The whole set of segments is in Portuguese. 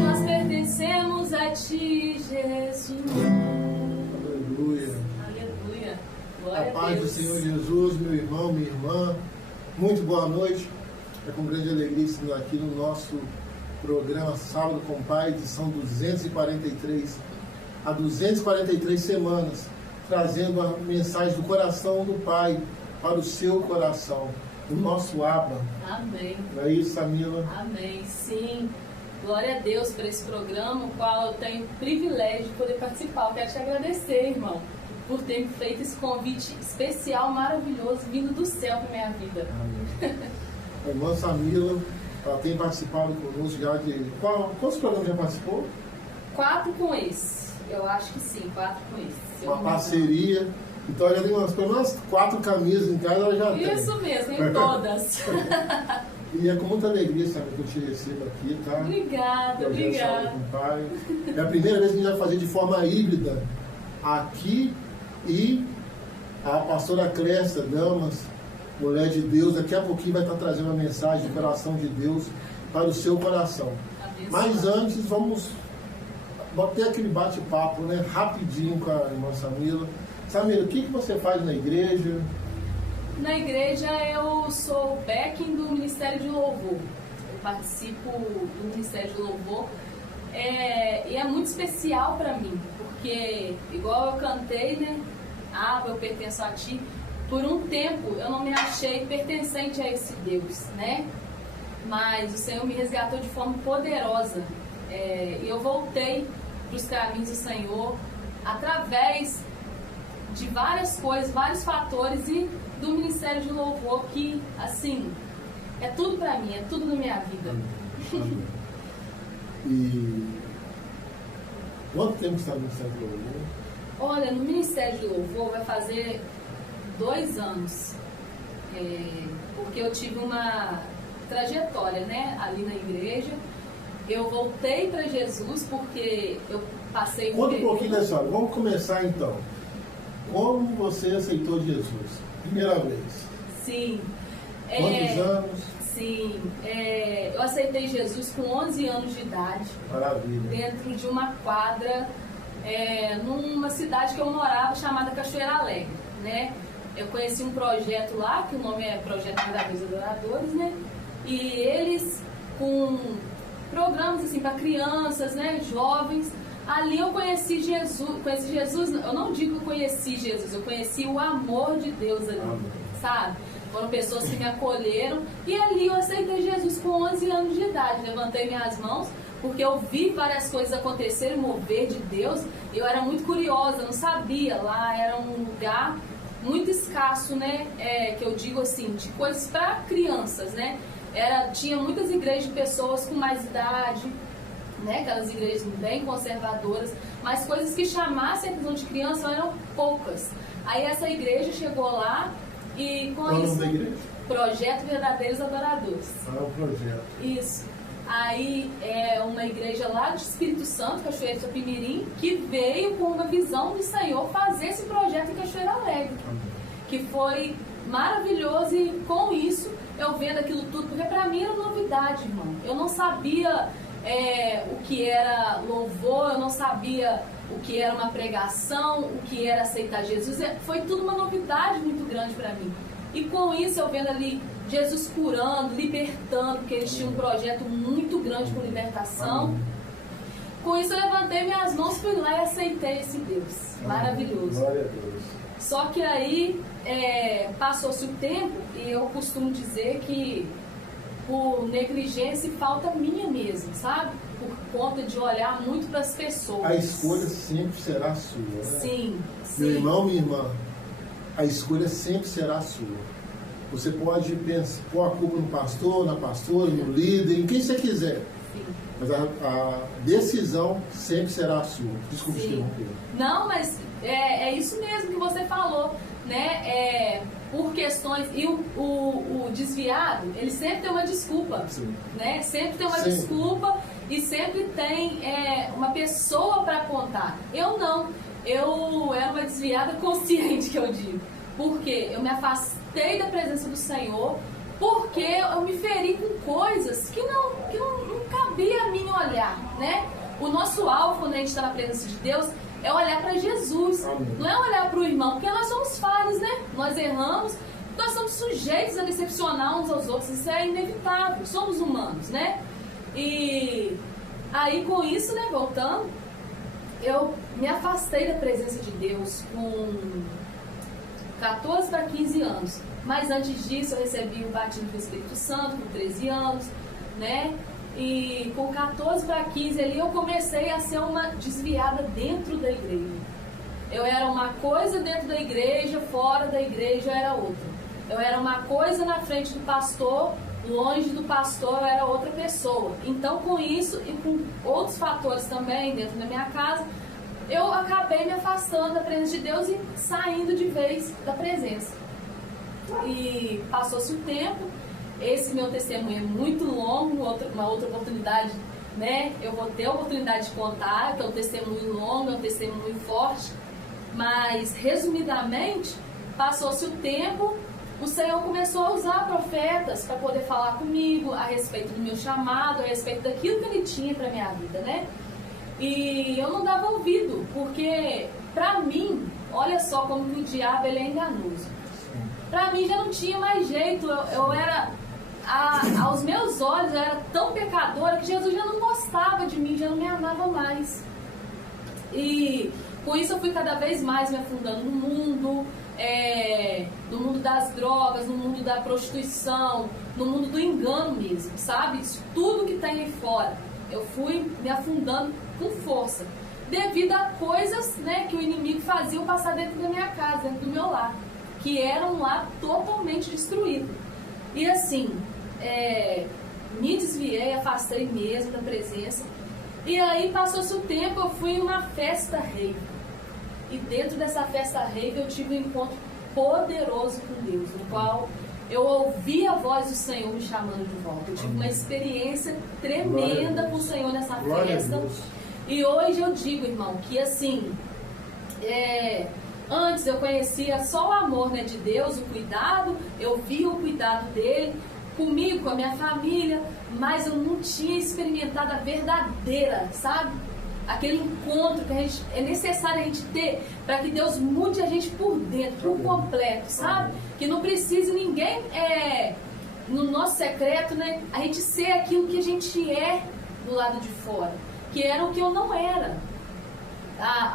Nós pertencemos a ti, Jesus. Aleluia. Aleluia. Glória A paz do Senhor Jesus, meu irmão, minha irmã. Muito boa noite. É com grande alegria estar aqui no nosso programa Sábado com o Pai, edição 243. Há 243 semanas, trazendo a mensagem do coração do Pai para o seu coração, o nosso Abba. Amém. Não é isso, Samila? Amém, sim. Glória a Deus por esse programa, o qual eu tenho o privilégio de poder participar. Eu quero te agradecer, irmão, por ter feito esse convite especial, maravilhoso, vindo do céu para minha vida. Amém. A irmã Samila, ela tem participado conosco já de... Quantos programas já participou? 4 com esse. Eu acho que sim, 4 com esse. Uma parceria. Então ela já tem pelo menos 4 camisas em casa, ela já tem. Isso mesmo, em todas. E é com muita alegria, sabe, que eu te recebo aqui, tá? Obrigada, obrigada. Com o Pai. É a primeira vez que a gente vai fazer de forma híbrida aqui, e a pastora Clécia Damas, mulher de Deus, daqui a pouquinho vai estar trazendo uma mensagem do coração de Deus para o seu coração. Mas antes, vamos ter aquele bate-papo, né, rapidinho com a irmã Samila. Samila, o que você faz na igreja? Na igreja eu sou backing do Ministério de Louvor. Eu participo do Ministério de Louvor. E é muito especial para mim, porque igual eu cantei, né? Eu pertenço a ti. Por um tempo eu não me achei pertencente a esse Deus, né? Mas o Senhor me resgatou de forma poderosa. E eu voltei para os caminhos do Senhor através de várias coisas, vários fatores, e do Ministério de Louvor, que, assim, é tudo pra mim, é tudo na minha vida. Amém. E quanto tempo você está no Ministério de Louvor? Olha, no Ministério de Louvor vai fazer 2 anos, porque eu tive uma trajetória, né, ali na igreja. Eu voltei para Jesus porque eu passei... Conta um pouquinho da história. Vamos começar então. Como você aceitou Jesus? Primeira vez. Sim. Quantos anos? Sim. Eu aceitei Jesus com 11 anos de idade. Maravilha. Dentro de uma quadra, numa cidade que eu morava, chamada Cachoeira Alegre, né? Eu conheci um projeto lá, que o nome é Projeto Verdadeiros Adoradores, né? E eles, com programas assim para crianças, né, jovens. Ali eu conheci Jesus, eu não digo que eu conheci Jesus, eu conheci o amor de Deus ali, sabe? Foram pessoas que me acolheram, e ali eu aceitei Jesus com 11 anos de idade. Levantei minhas mãos, porque eu vi várias coisas acontecerem, mover de Deus. Eu era muito curiosa, não sabia. Lá era um lugar muito escasso, né? Que eu digo assim, de coisas para crianças, né? Tinha muitas igrejas de pessoas com mais idade, né, aquelas igrejas bem conservadoras, mas coisas que chamassem a atenção de criança eram poucas. Aí essa igreja chegou lá e com Qual isso... o nome da igreja? Projeto Verdadeiros Adoradores. Qual é o projeto? Isso. Aí é uma igreja lá de Espírito Santo, Cachoeira de Sapimirim, que veio com uma visão do Senhor fazer esse projeto em Cachoeira Alegre. Que foi maravilhoso, e com isso eu vendo aquilo tudo, porque pra mim era novidade, irmão. Eu não sabia... o que era louvor, eu não sabia o que era uma pregação, o que era aceitar Jesus. Foi tudo uma novidade muito grande para mim. E com isso eu vendo ali Jesus curando, libertando, porque eles tinham um projeto muito grande com libertação. Com isso eu levantei minhas mãos, fui lá e aceitei esse Deus maravilhoso. Glória a Deus. Só que aí passou-se o tempo, e eu costumo dizer que por negligência e falta minha mesmo, sabe? Por conta de olhar muito para as pessoas. A escolha sempre será sua, né? Sim, sim. Meu irmão, minha irmã, a escolha sempre será sua. Você pode pôr a culpa no pastor, na pastora, no líder, em quem você quiser. Sim. Mas a decisão sempre será sua. Desculpe te interromper. Não, mas é isso mesmo que você falou, né? Por questões... E o desviado, ele sempre tem uma desculpa. Sim. Né? Sempre tem uma desculpa, e sempre tem uma pessoa para apontar. Eu não. Eu era uma desviada consciente, que eu digo. Porque eu me afastei da presença do Senhor, porque eu me feri com coisas que não cabia a mim olhar, né? O nosso alvo, quando a gente está na presença de Deus, é olhar para Jesus. Amém. Não é olhar para o irmão, porque nós somos falhos, né? Nós erramos, nós somos sujeitos a decepcionar uns aos outros. Isso é inevitável, somos humanos, né? E aí com isso, né, voltando, eu me afastei da presença de Deus com 14 para 15 anos. Mas antes disso eu recebi o batismo do Espírito Santo com 13 anos, né? E com 14 para 15 ali eu comecei a ser uma desviada dentro da igreja. Eu era uma coisa dentro da igreja, fora da igreja eu era outra. Eu era uma coisa na frente do pastor, longe do pastor eu era outra pessoa. Então com isso e com outros fatores também dentro da minha casa, eu acabei me afastando da presença de Deus e saindo de vez da presença. E passou-se o tempo. Esse meu testemunho é muito longo, uma outra oportunidade, né? Eu vou ter a oportunidade de contar, que é um testemunho longo, é um testemunho forte. Mas, resumidamente, passou-se o tempo, o Senhor começou a usar profetas para poder falar comigo a respeito do meu chamado, a respeito daquilo que Ele tinha para minha vida, né? E eu não dava ouvido, porque, para mim, olha só como que o diabo ele é enganoso. Para mim já não tinha mais jeito, eu era... aos meus olhos eu era tão pecadora que Jesus já não gostava de mim, já não me amava mais. E com isso eu fui cada vez mais me afundando no mundo das drogas, no mundo da prostituição, no mundo do engano mesmo, sabe? Isso tudo que tem aí fora. Eu fui me afundando com força, devido a coisas, né, que o inimigo fazia eu passar dentro da minha casa, dentro do meu lar, que era um lar totalmente destruído. E assim, me desviei, afastei mesmo da presença. E aí passou-se o tempo, eu fui em uma festa rave. E dentro dessa festa rave eu tive um encontro poderoso com Deus, no qual eu ouvi a voz do Senhor me chamando de volta. Eu tive uma experiência tremenda com o Senhor nessa festa. E hoje eu digo, irmão, que assim, antes eu conhecia só o amor, né, de Deus, o cuidado, eu via o cuidado dele comigo, com a minha família, mas eu não tinha experimentado a verdadeira, sabe? Aquele encontro que é necessário a gente ter para que Deus mude a gente por dentro, por completo, sabe? Que não precise ninguém, no nosso secreto, né, a gente ser aquilo que a gente é do lado de fora, que era o que eu não era.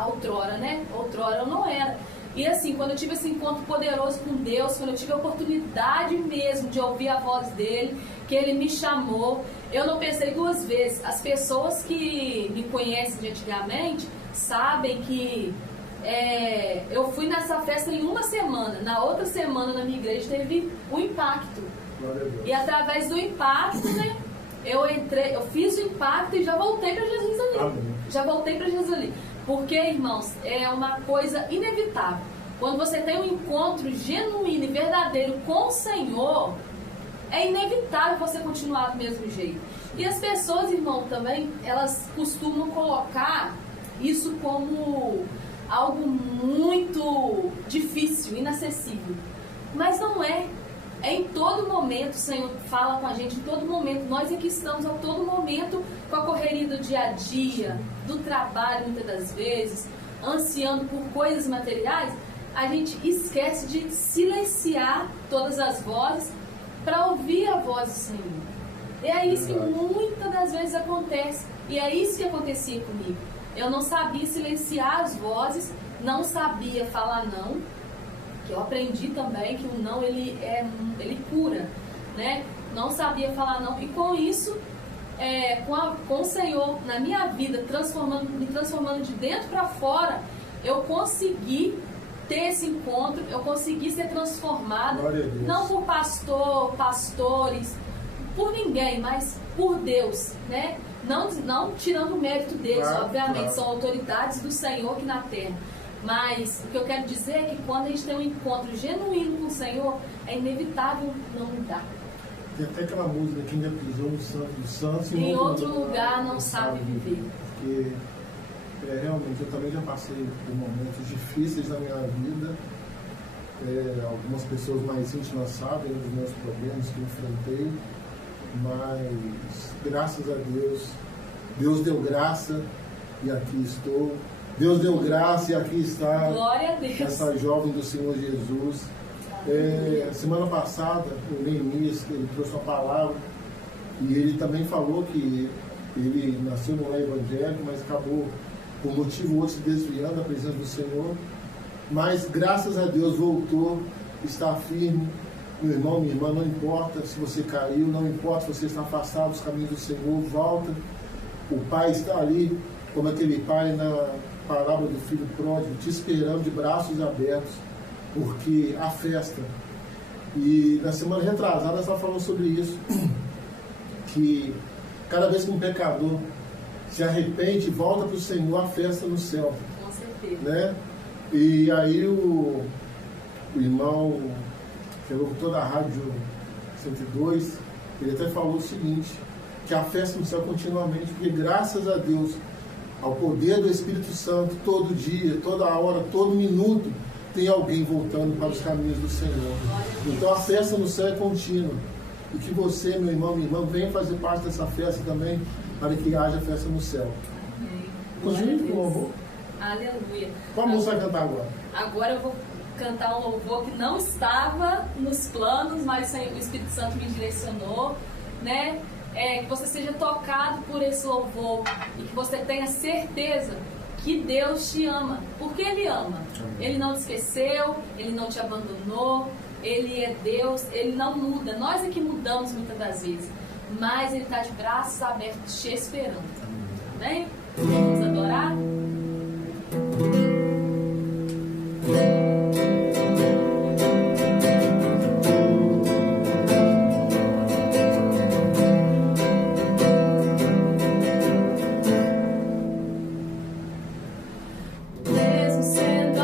Outrora, né? Outrora eu não era. E assim, quando eu tive esse encontro poderoso com Deus, quando eu tive a oportunidade mesmo de ouvir a voz dele, que ele me chamou, eu não pensei duas vezes. As pessoas que me conhecem de antigamente sabem que eu fui nessa festa em uma semana. Na outra semana na minha igreja teve um impacto. E através do impacto, né? Eu fiz o impacto e já voltei para Jesus ali. Amém. Já voltei para Jesus ali. Porque, irmãos, é uma coisa inevitável. Quando você tem um encontro genuíno e verdadeiro com o Senhor, é inevitável você continuar do mesmo jeito. E as pessoas, irmão, também, elas costumam colocar isso como algo muito difícil, inacessível. Mas não é. É em todo momento, o Senhor fala com a gente, em todo momento. Nós aqui estamos a todo momento com a correria do dia a dia, do trabalho muitas das vezes, ansiando por coisas materiais. A gente esquece de silenciar todas as vozes para ouvir a voz do Senhor. E é isso que muitas das vezes acontece. E é isso que acontecia comigo. Eu não sabia silenciar as vozes, não sabia falar não. Que eu aprendi também que o não ele cura, né? Não sabia falar não. E com isso, com o Senhor na minha vida, me transformando de dentro para fora, eu consegui ter esse encontro, eu consegui ser transformada, não por pastores, por ninguém, mas por Deus, né? Não tirando o mérito deles, obviamente, são autoridades do Senhor aqui na terra. Mas o que eu quero dizer é que quando a gente tem um encontro genuíno com o Senhor, é inevitável não mudar. Tem até aquela música, quem já pisou no Santo dos Santos em outro lugar não sabe viver. Porque realmente eu também já passei por momentos difíceis na minha vida. Algumas pessoas mais íntimas sabem dos meus problemas que eu enfrentei. mas graças a Deus, Deus deu graça e aqui estou. Deus deu graça e aqui está. Glória a Deus. Essa jovem do Senhor Jesus. Semana passada, o Neemias, ele trouxe uma palavra e ele também falou que ele nasceu no lar evangélico, mas acabou, por motivo ou outro, se desviando da presença do Senhor. Mas graças a Deus voltou, está firme. Meu irmão, minha irmã, não importa se você caiu, não importa se você está afastado dos caminhos do Senhor, volta. O Pai está ali, como aquele pai na parábola do filho pródigo, te esperando de braços abertos, porque a festa. E na semana retrasada nós estávamos falando sobre isso, que cada vez que um pecador se arrepende e volta para o Senhor, a festa no céu. Com certeza. Né? E aí o irmão, que ouve toda a Rádio 102, ele até falou o seguinte, que a festa no céu continuamente, porque graças a Deus, ao poder do Espírito Santo, todo dia, toda hora, todo minuto, tem alguém voltando para os caminhos do Senhor. Então a festa no céu é contínua. E que você, meu irmão, minha irmã, venha fazer parte dessa festa também, para que haja festa no céu. Amém. Continue com o louvor. Aleluia. Qual música vai cantar agora? Agora eu vou cantar um louvor que não estava nos planos, mas o Espírito Santo me direcionou, né? Que você seja tocado por esse louvor e que você tenha certeza que Deus te ama, porque Ele ama. Ele não te esqueceu, Ele não te abandonou, Ele é Deus, Ele não muda. Nós é que mudamos muitas das vezes, mas Ele está de braços abertos te esperando. Amém? Vamos adorar? Mesmo sendo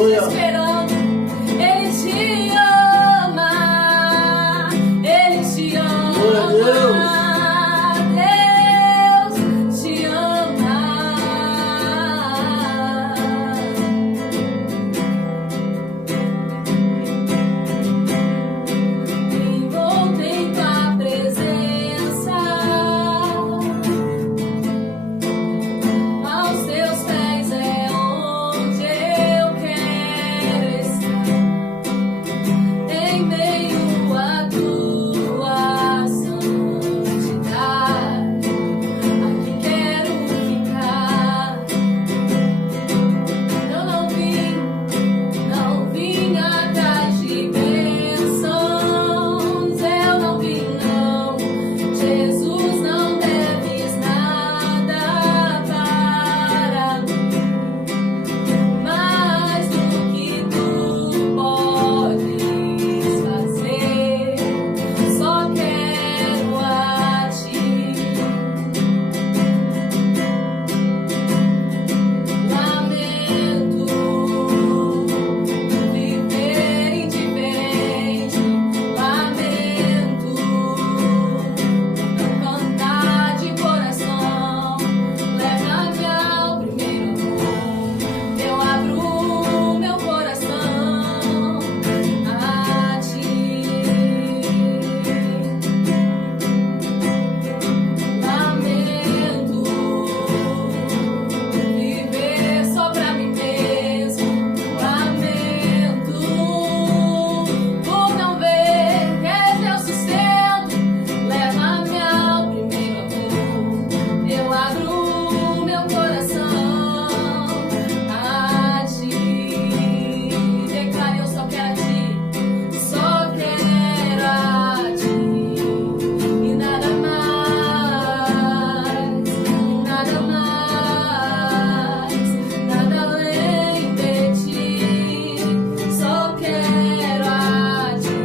Aleluia. esperando. Ele te ama. Ele te ama. Glória a Deus. Deus te ama. Envolto em tua presença, aos teus pés é onde eu quero estar, em meio à tua santidade, aqui quero ficar. Eu não vim atrás de bênçãos, eu não vim não. Jesus, não deves nada para mim, mais do que tu podes fazer. Só quero a ti. Lamento viver indiferente, lamento não cantar de coração. Leva-me ao primeiro amor, eu abro meu coração a ti. Lamento viver só pra mim mesmo. Lamento por não ver que és meu sustento. Leva-me ao primeiro amor, eu abro meu coração a ti. Declare: eu só quero a ti, só quero a ti e nada mais, nada mais, nada além de ti. Só quero a ti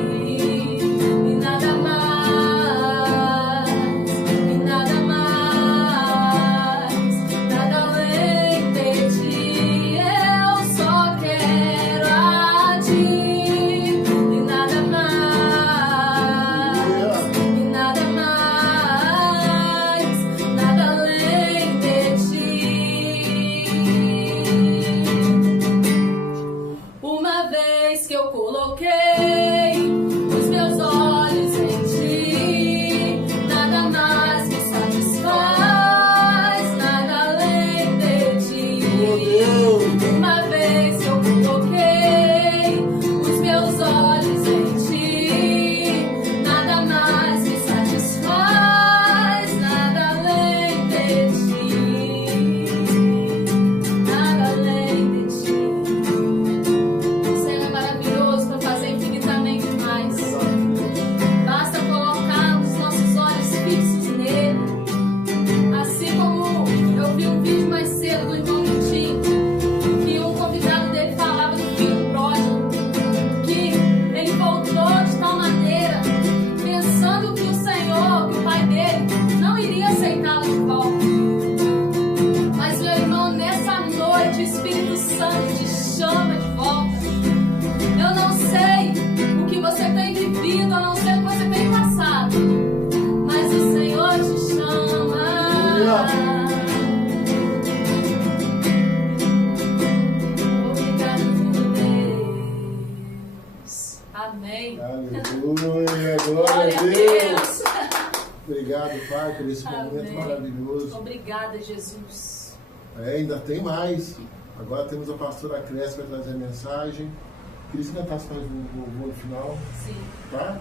e nada mais, nada mais, nada além de ti. Eu só quero a ti e nada mais, nada mais, nada além de ti. Uma vez que eu coloquei os meus olhos em ti, nada mais me satisfaz, nada além de ti. Uma vez que eu coloquei os meus olhos em ti, nada mais me satisfaz, nada além de ti, nada além de ti. O Senhor é maravilhoso para fazer infinitamente mais. Basta colocarmos nossos olhos fixos nele. Assim como eu vi um vídeo mais cedo do irmão Coutinho, que um convidado dele falava do filho pródigo, que ele voltou de tal maneira, pensando que o Senhor, que o pai dele, não iria aceitá-lo de volta. Mas, meu irmão, nessa noite o Espírito Santo te chama de volta. Eu não sei o que você tem vivido, eu não sei o que você tem passado, mas o Senhor te chama. Obrigado, Deus. Amém. Aleluia, glória a Deus. Obrigado, Pai, por esse momento Amém. maravilhoso. Obrigada, Jesus. Ainda tem mais. Agora temos a pastora Clécia para trazer a mensagem. Queria que você cantasse mais um louvor no final, Sim, tá?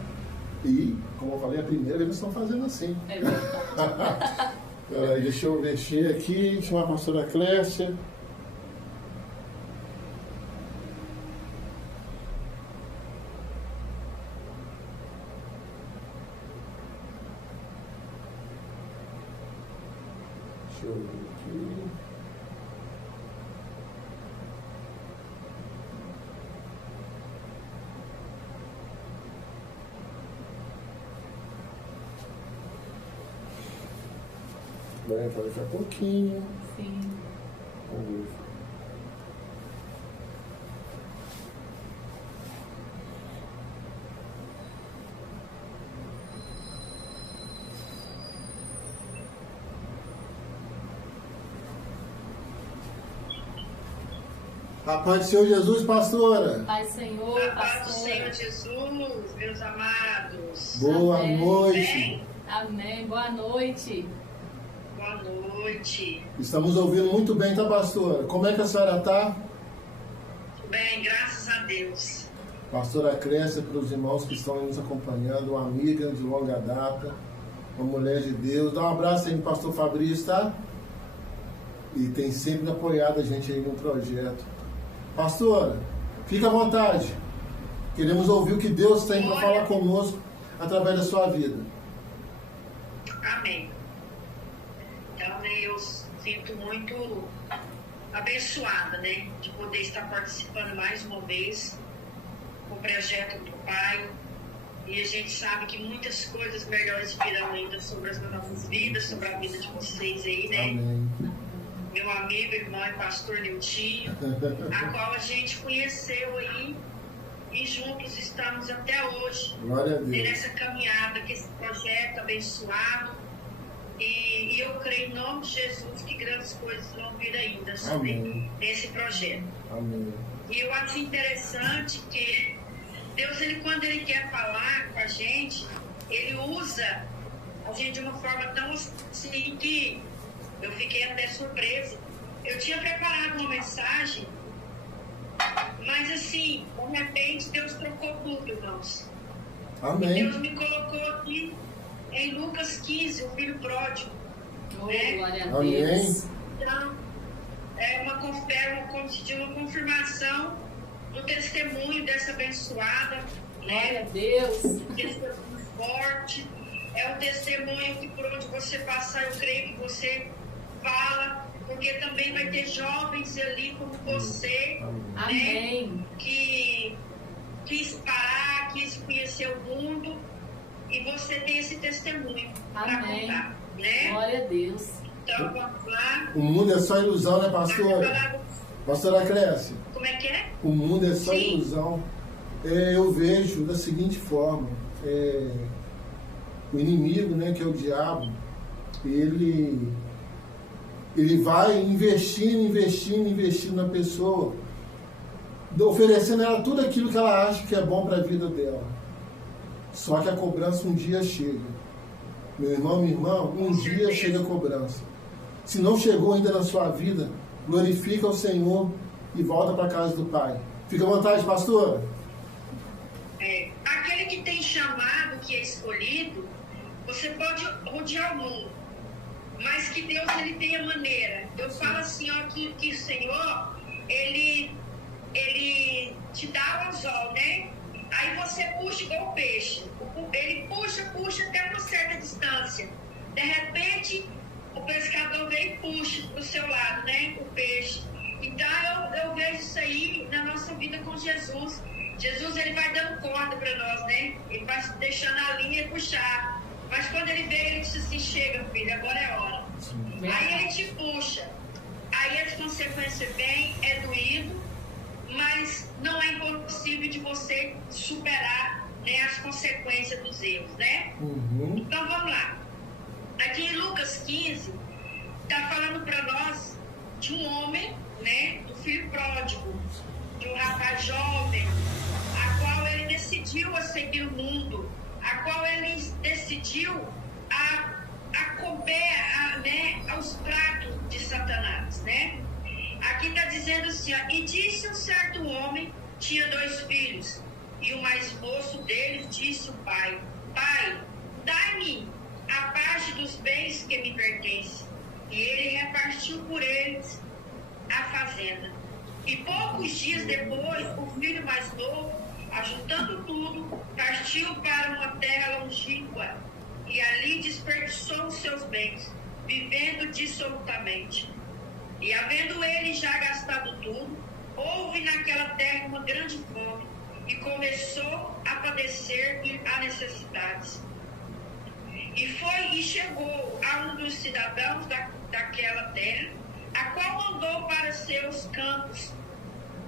E, como eu falei, a primeira vez que estão fazendo assim. é verdade. Peraí, deixa eu mexer aqui, chamar a pastora Clécia. Deixa eu ver aqui. Vai daqui a pouquinho. Sim. Vamos ver. A paz do Senhor Jesus, pastora. Paz do Senhor, A paz do pastora. Senhor Jesus, meus amados. Boa Amém. noite. Bem? Amém. Boa noite. Boa noite. Estamos ouvindo muito bem, tá, pastora? Como é que a senhora está? Bem, graças a Deus. Pastora Clécia, para os irmãos que estão aí nos acompanhando, uma amiga de longa data, uma mulher de Deus. Dá um abraço aí no pastor Fabrício, tá? E tem sempre apoiado a gente aí no projeto. Pastora, fica à vontade. Queremos ouvir o que Deus tem para falar conosco através da sua vida. Amém. Então, eu sinto muito abençoada, né? De poder estar participando mais uma vez com o projeto do Pai. E a gente sabe que muitas coisas melhores virão ainda sobre as nossas vidas, sobre a vida de vocês aí, né? Amém. Meu amigo, irmão e pastor Niltinho, a qual a gente conheceu aí e juntos estamos até hoje. Glória a Deus. Nessa caminhada, com esse projeto abençoado. E eu creio em nome de Jesus que grandes coisas vão vir ainda sobre Amém. esse projeto. Amém. E eu acho interessante que Deus, quando Ele quer falar com a gente, Ele usa a gente de uma forma tão assim que eu fiquei até surpresa. Eu tinha preparado uma mensagem, mas assim, de repente Deus trocou tudo, irmãos. Amém. Deus me colocou aqui em Lucas 15, o filho pródigo. Oh, Né? glória a Amém. Deus. Então, é como se diz, uma confirmação do testemunho dessa abençoada, Glória a né? Deus. Um testemunho forte. É um testemunho que por onde você passar, eu creio que você fala, porque também vai ter jovens ali como você, Amém. né? Que quis parar, quis conhecer o mundo, e você tem esse testemunho para Amém. contar, né? Glória a Deus. Então vamos lá. O mundo é só ilusão, né, pastora? Pastora Clécia, Como é que é? o mundo é só Sim. ilusão. Eu vejo da seguinte forma: o inimigo, né, que é o diabo, ele vai investindo na pessoa, oferecendo a ela tudo aquilo que ela acha que é bom para a vida dela. Só que a cobrança um dia chega. Meu irmão, minha irmã, um dia chega a cobrança. Se não chegou ainda na sua vida, glorifica o Senhor e volta para a casa do Pai. Fica à vontade, pastora. Aquele que tem chamado, que é escolhido, você pode rodear o mundo, mas que Deus ele tem a maneira. Eu falo assim, ó, que o Senhor ele te dá o anzol, né? Aí você puxa igual o peixe. Ele puxa até uma certa distância. De repente, o pescador vem e puxa para o seu lado, né? O peixe. Então, eu vejo isso aí na nossa vida com Jesus. Jesus, ele vai dando corda para nós, né? Ele vai deixando a linha e puxar. Mas quando ele vem, ele diz assim, chega, filho, agora é a hora. Aí ele te puxa. Aí as consequências vêm, é doído, mas não é impossível de você superar, né, as consequências dos erros, né? Uhum. Então vamos lá. Aqui em Lucas 15, está falando para nós de um homem, né, do filho pródigo, de um rapaz jovem, a qual ele decidiu a seguir o mundo, a qual ele decidiu a comer, né, aos pratos de Satanás, né? Aqui está dizendo assim, ó, e disse um certo homem, tinha 2 filhos, e o mais moço deles disse o pai, pai, dai-me a parte dos bens que me pertencem. E ele repartiu por eles a fazenda. E poucos dias depois, o filho mais novo, ajuntando tudo, partiu para uma terra longínqua, e ali desperdiçou os seus bens, vivendo dissolutamente. E havendo ele já gastado tudo, houve naquela terra uma grande fome, e começou a padecer e a necessidades. E chegou a um dos cidadãos daquela terra, a qual mandou para seus campos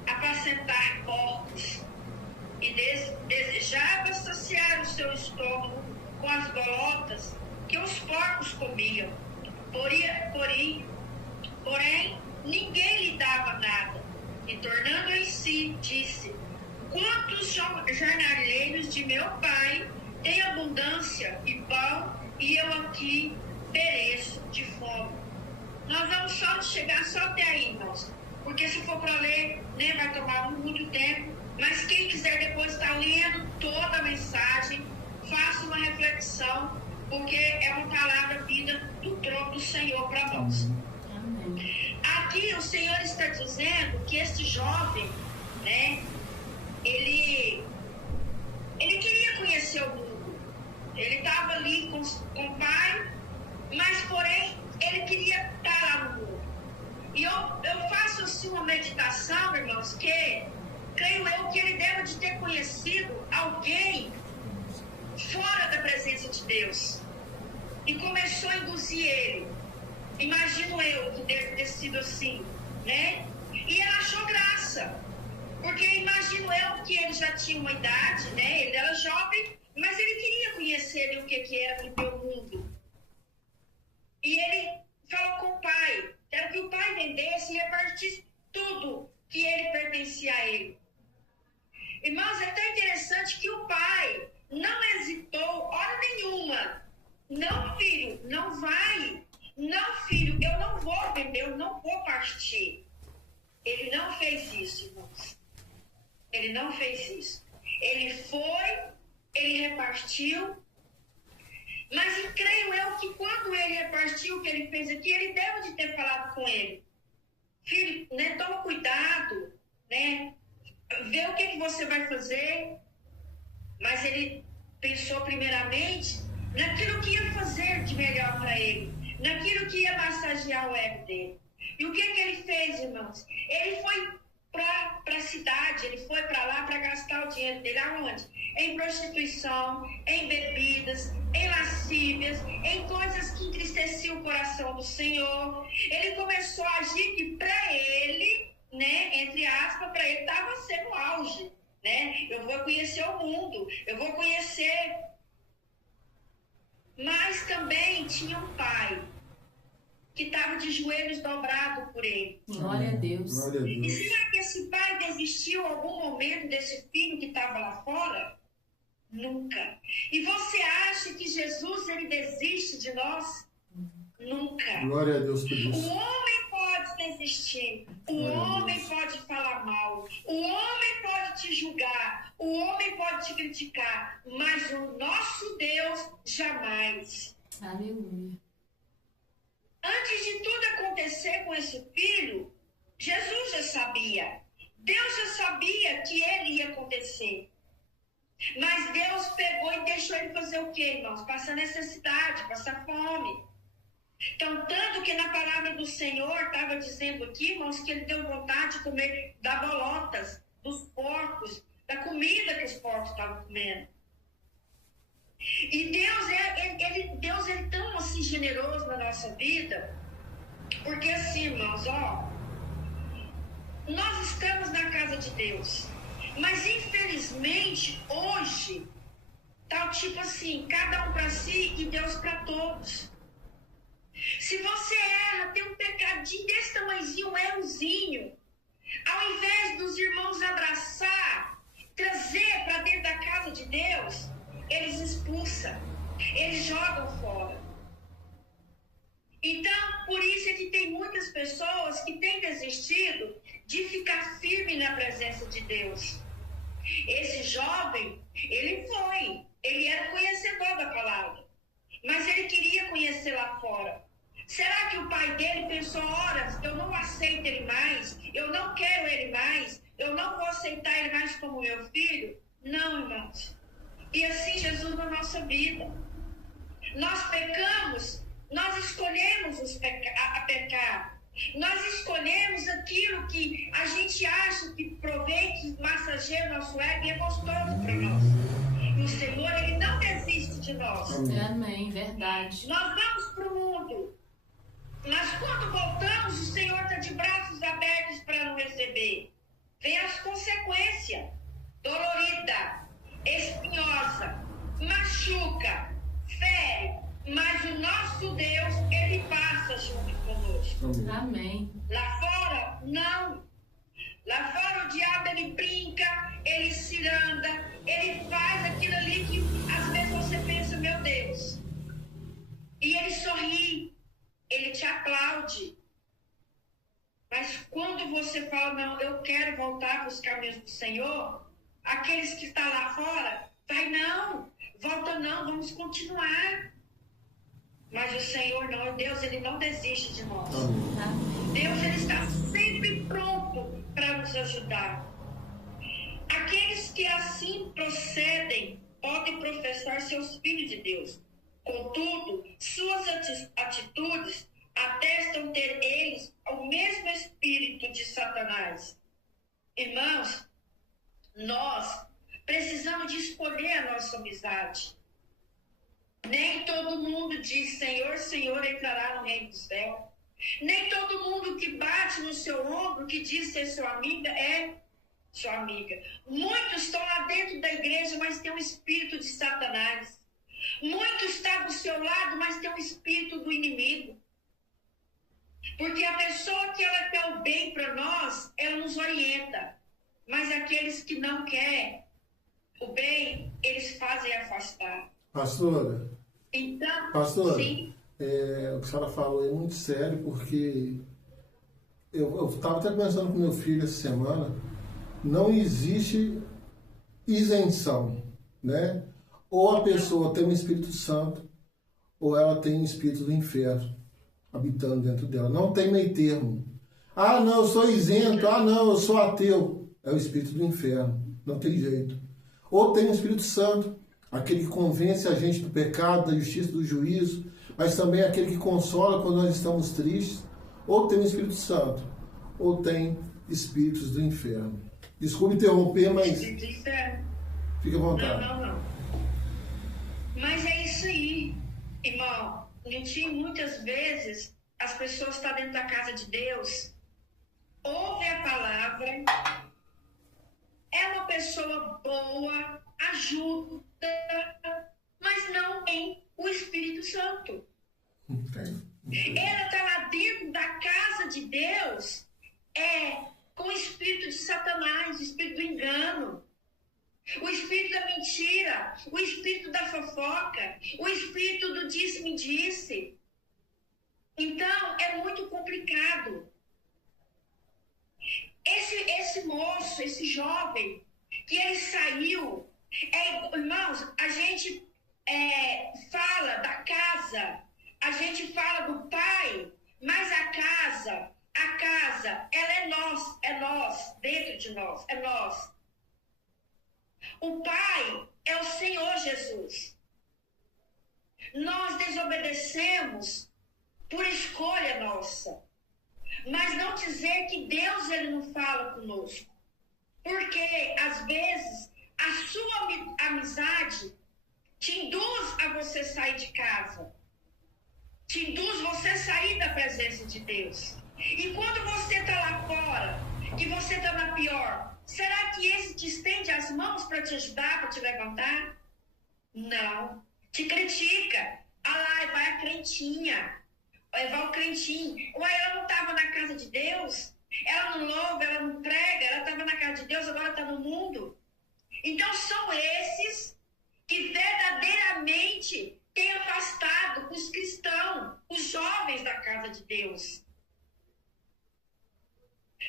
apacentar porcos, e desejava saciar o seu estômago com as bolotas que os porcos comiam. Porém, ninguém lhe dava nada. E tornando né? Vai tomar muito tempo, mas quem quiser depois estar lendo toda a mensagem, faça uma reflexão, porque é uma palavra vinda do trono do Senhor para nós. Amém. Aqui o Senhor está dizendo que esse jovem, né? Ele queria conhecer o mundo. Ele estava ali com o pai, mas porém ele queria estar lá no mundo. E eu faço assim uma meditação, irmãos, que creio eu que ele deve de ter conhecido alguém fora da presença de Deus. E começou a induzir ele. Imagino eu que deve ter sido assim, né? E ela achou graça. Porque imagino eu que ele já tinha uma idade, né? Ele era jovem, mas ele queria conhecer o que era viver o mundo. E ele falou com o pai. Quero que o pai vendesse e repartisse tudo que ele pertencia a ele. Irmãos, é tão interessante que o pai não hesitou hora nenhuma. Não, filho, não vai. Não, filho, eu não vou vender, eu não vou partir. Ele não fez isso, irmãos. Ele não fez isso. Ele foi, ele repartiu. Mas creio eu que quando ele repartiu o que ele fez aqui, ele deve de ter falado com ele. Filho, né, toma cuidado, né? Vê o que você vai fazer. Mas ele pensou primeiramente naquilo que ia fazer de melhor para ele. Naquilo que ia massagear o ego dele. E o que ele fez, irmãos? Ele foi para a cidade, ele foi para lá para gastar o dinheiro dele. Aonde? Em prostituição, em bebidas, em lascívias, em coisas que entristeciam o coração do Senhor. Ele começou a agir que para ele, né, entre aspas, para ele estava sendo auge, né? Eu vou conhecer o mundo, eu vou conhecer. Mas também tinha um pai que estava de joelhos dobrados por ele. Glória a Deus. Glória a Deus. E será que esse pai desistiu em algum momento desse filho que estava lá fora? Nunca. E você acha que Jesus ele desiste de nós? Nunca. Glória a Deus por O isso. homem pode desistir, o Glória a homem Deus. pode falar mal, o homem pode te julgar, o homem pode te criticar, mas o nosso Deus jamais. Aleluia. Antes de tudo acontecer com esse filho, Jesus já sabia. Deus já sabia que ele ia acontecer. Mas Deus pegou e deixou ele fazer o quê, irmãos? Passar necessidade, passar fome. Então, tanto que na palavra do Senhor estava dizendo aqui, irmãos, que ele deu vontade de comer da bolotas, dos porcos, da comida que os porcos estavam comendo. E Deus é tão assim generoso na nossa vida, porque assim, irmãos, ó, nós estamos na casa de Deus, mas infelizmente hoje tá tipo assim, cada um para si e Deus para todos. Se você erra, tem um pecadinho desse tamanhozinho, um errozinho, ao invés dos irmãos abraçar, trazer para dentro da casa de Deus, eles expulsam, eles jogam fora. Então, por isso é que tem muitas pessoas que têm desistido de ficar firme na presença de Deus. Esse jovem, ele era conhecedor da palavra, mas ele queria conhecer lá fora. Será que o pai dele pensou, horas, eu não aceito ele mais, eu não quero ele mais, eu não vou aceitar ele mais como meu filho? Não, irmãos. E assim Jesus na nossa vida. Nós pecamos, nós escolhemos a pecar. Nós escolhemos aquilo que a gente acha que provém, que massageia o nosso ego e é gostoso para nós. E o Senhor, ele não desiste de nós. Amém, verdade. Nós vamos para o mundo, mas quando voltamos, o Senhor está de braços abertos para nos receber. Vem as consequências. Dolorida, espinhosa, machuca, fere, mas o nosso Deus, ele passa junto conosco. Amém. Lá fora, não. Lá fora o diabo, ele brinca, ele ciranda, ele faz aquilo ali que às vezes você pensa, meu Deus. E ele sorri, ele te aplaude. Mas Mas quando você fala, não, eu quero voltar para os caminhos do Senhor, aqueles que estão lá fora, vai, não, volta não, vamos continuar. Mas o Senhor não, Deus, Ele não desiste de nós. Deus, Ele está sempre pronto para nos ajudar. Aqueles que assim procedem podem professar seus filhos de Deus. Contudo, suas atitudes atestam ter eles o mesmo espírito de Satanás. Irmãos, nós precisamos de escolher a nossa amizade. Nem todo mundo diz Senhor, Senhor entrará no reino do céu. Nem todo mundo que bate no seu ombro, que diz ser sua amiga, é sua amiga. Muitos estão lá dentro da igreja, mas tem um espírito de Satanás. Muitos estão do seu lado, mas tem um espírito do inimigo. Porque a pessoa que ela quer o bem para nós, ela nos orienta. Mas aqueles que não querem o bem, eles fazem afastar. Pastora, Então, sim. O que a senhora falou é muito sério, porque eu estava até conversando com meu filho essa semana, não existe isenção, né? Ou a pessoa tem um Espírito Santo, ou ela tem um Espírito do Inferno habitando dentro dela. Não tem meio termo. Ah, não, eu sou isento. Ah, não, eu sou ateu. É o Espírito do Inferno. Não tem jeito. Ou tem o Espírito Santo, aquele que convence a gente do pecado, da justiça, do juízo, mas também aquele que consola quando nós estamos tristes. Ou tem o Espírito Santo, ou tem espíritos do inferno. Desculpe interromper, mas fique à vontade. Não. Mas é isso aí, irmão. Muitas vezes as pessoas estão dentro da casa de Deus, ouvem a palavra, é uma pessoa boa, ajuda, mas não tem o Espírito Santo. Ela está lá dentro da casa de Deus, com o espírito de Satanás, o espírito do engano, o espírito da mentira, o espírito da fofoca, o espírito do disse-me-disse. Então, é muito complicado. Esse moço, esse jovem, que ele saiu, irmãos, a gente fala da casa, a gente fala do pai, mas a casa, ela é nós, dentro de nós, é nós. O pai é o Senhor Jesus. Nós desobedecemos por escolha nossa. Mas não dizer que Deus ele não fala conosco. Porque, às vezes, a sua amizade te induz a você sair de casa. Te induz você a sair da presença de Deus. E quando você está lá fora, que você está na pior, será que esse te estende as mãos para te ajudar, para te levantar? Não. Te critica. Ah lá, vai a crentinha. Vai o crentinho. Ué, ela não estava na casa de Deus? Ela não louva, ela não prega, ela estava na casa de Deus, agora está no mundo. Então são esses que verdadeiramente têm afastado os cristãos, os jovens da casa de Deus.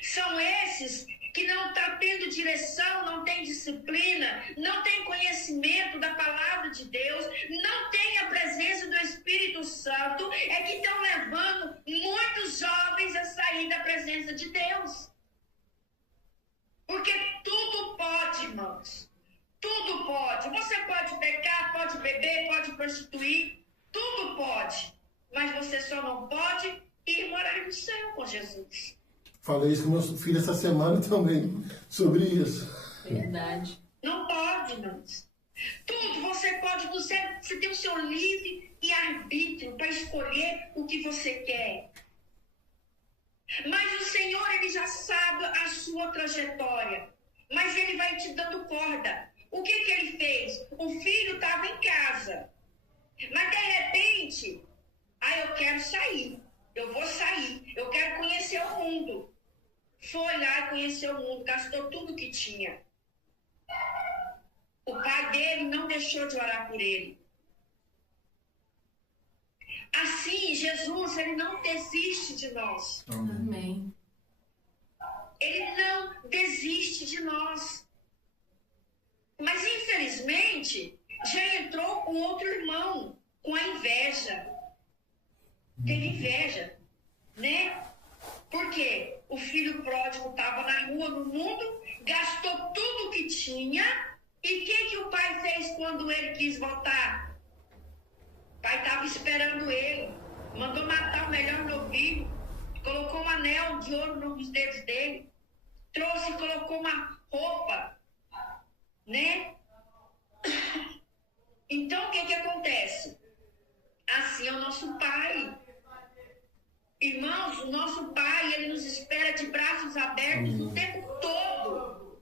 São esses que não estão tendo direção, não têm disciplina, não têm conhecimento da palavra de Deus, não têm a presença do Espírito Santo, é que estão levando muitos jovens a sair da presença de Deus. Porque tudo pode, irmãos. Tudo pode. Você pode pecar, pode beber, pode prostituir, tudo pode. Mas você só não pode ir morar no céu com Jesus. Falei isso com meu filho essa semana também, sobre isso. Verdade. Não pode, não. Tudo você pode, você tem o seu livre e arbítrio para escolher o que você quer. Mas o Senhor, Ele já sabe a sua trajetória. Mas Ele vai te dando corda. O que Ele fez? O filho estava em casa. Mas de repente, eu quero sair. Eu vou sair. Eu quero conhecer o mundo. Foi lá e conheceu o mundo, gastou tudo que tinha. O pai dele não deixou de orar por ele. Assim, Jesus, ele não desiste de nós. Amém. inveja. Teve inveja, né? Porque o filho pródigo estava na rua, no mundo, gastou tudo que tinha. E o que o pai fez quando ele quis voltar? O pai estava esperando ele, mandou matar o melhor novilho, colocou um anel de ouro nos dedos dele, trouxe e colocou uma roupa, né? Então, o que acontece? Assim é o nosso pai. Irmãos, o nosso pai, ele nos espera de braços abertos o tempo todo.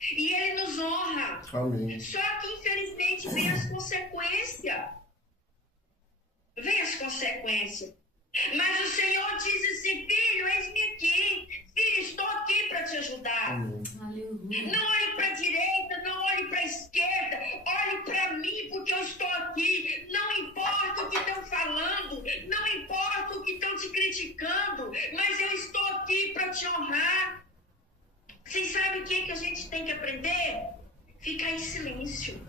E ele nos honra. Amém. Só que, infelizmente, vem as consequências. Vem as consequências. Mas o Senhor diz assim: filho, eis-me aqui. Filho, estou aqui para te ajudar. Amém. Aleluia. Não olhe para a direita, não olhe para a esquerda. Olhe para mim, porque eu estou aqui. Não importa o que estão falando. Não importa o que estão te criticando. Mas eu estou aqui para te honrar. Vocês sabem o que a gente tem que aprender? Ficar em silêncio.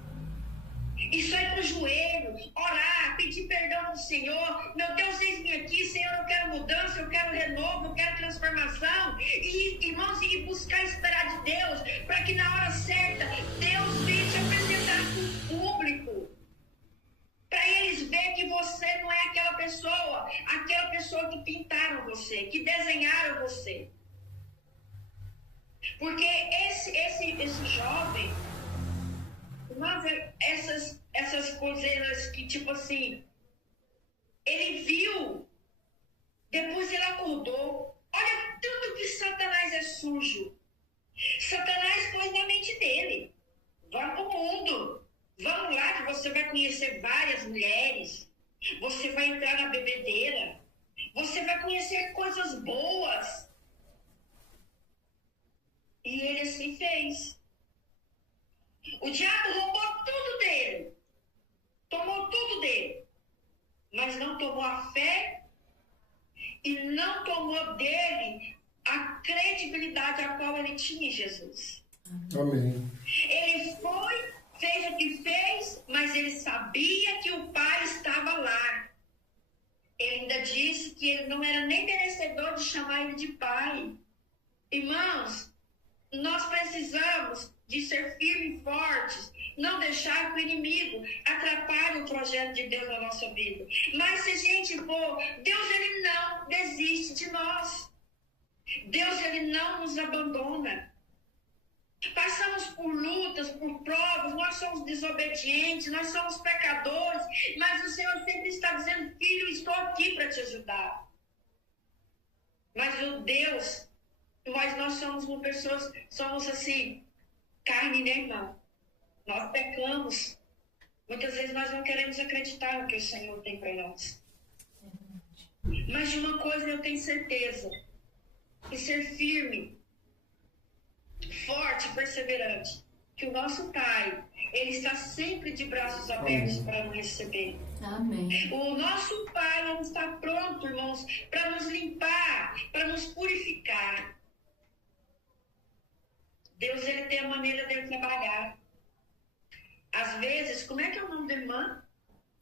Isso é pro joelho, orar, pedir perdão do Senhor. Meu Deus, eis-me aqui, Senhor, eu quero mudança, eu quero renovo, eu quero transformação. E, irmãos, e buscar esperar de Deus, para que na hora certa, Deus venha te apresentar para o público. Para eles verem que você não é aquela pessoa que pintaram você, que desenharam você. Porque esse jovem, essas coisas que, tipo assim, ele viu, depois ele acordou. Olha tudo que Satanás é sujo. Satanás pôs na mente dele: vamos pro mundo, vamos lá que você vai conhecer várias mulheres, você vai entrar na bebedeira, você vai conhecer coisas boas. E ele assim fez. O diabo roubou tudo dele, tomou tudo dele, mas não tomou a fé e não tomou dele a credibilidade a qual ele tinha em Jesus. Amém. Ele foi, fez o que fez, mas ele sabia que o pai estava lá. Ele ainda disse que ele não era nem merecedor de chamar ele de pai. Irmãos, nós precisamos de ser firmes e fortes, não deixar que o inimigo atrapalhe o projeto de Deus na nossa vida. Mas se a gente for, Deus, ele não desiste de nós. Deus, ele não nos abandona. Passamos por lutas, por provas, nós somos desobedientes, nós somos pecadores, mas o Senhor sempre está dizendo: filho, estou aqui para te ajudar. Mas o Deus, nós somos uma pessoa, somos assim, carne, né, irmão? Nós pecamos. Muitas vezes nós não queremos acreditar no que o Senhor tem para nós. Mas de uma coisa eu tenho certeza: que ser firme, forte, perseverante, que o nosso Pai, ele está sempre de braços abertos para nos receber. Amém. O nosso Pai, ele está pronto, irmãos, para nos limpar, para nos purificar. Deus, ele tem a maneira de trabalhar. Às vezes, como é que é o nome da irmã?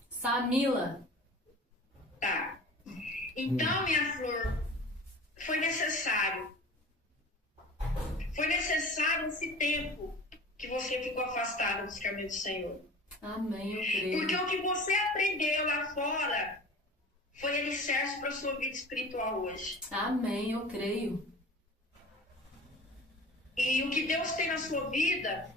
Samila. Tá. Então, minha flor, foi necessário esse tempo que você ficou afastada dos caminhos do Senhor. Amém, eu creio. Porque o que você aprendeu lá fora foi alicerce para a sua vida espiritual hoje. Amém, eu creio. E o que Deus tem na sua vida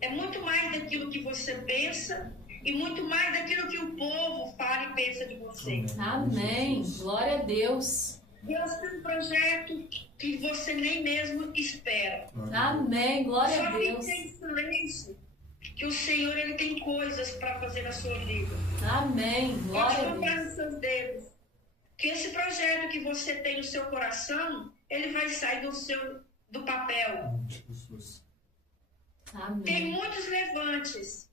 é muito mais daquilo que você pensa e muito mais daquilo que o povo fala e pensa de você. Amém. Glória a Deus. Deus tem um projeto que você nem mesmo espera. Amém. Glória a Só Deus. fique em silêncio, que o Senhor, ele tem coisas para fazer na sua vida. Amém. Pode Glória a contar Deus. nos seus dedos que esse projeto que você tem no seu coração, ele vai sair do papel. Jesus. Tem Amém. muitos levantes.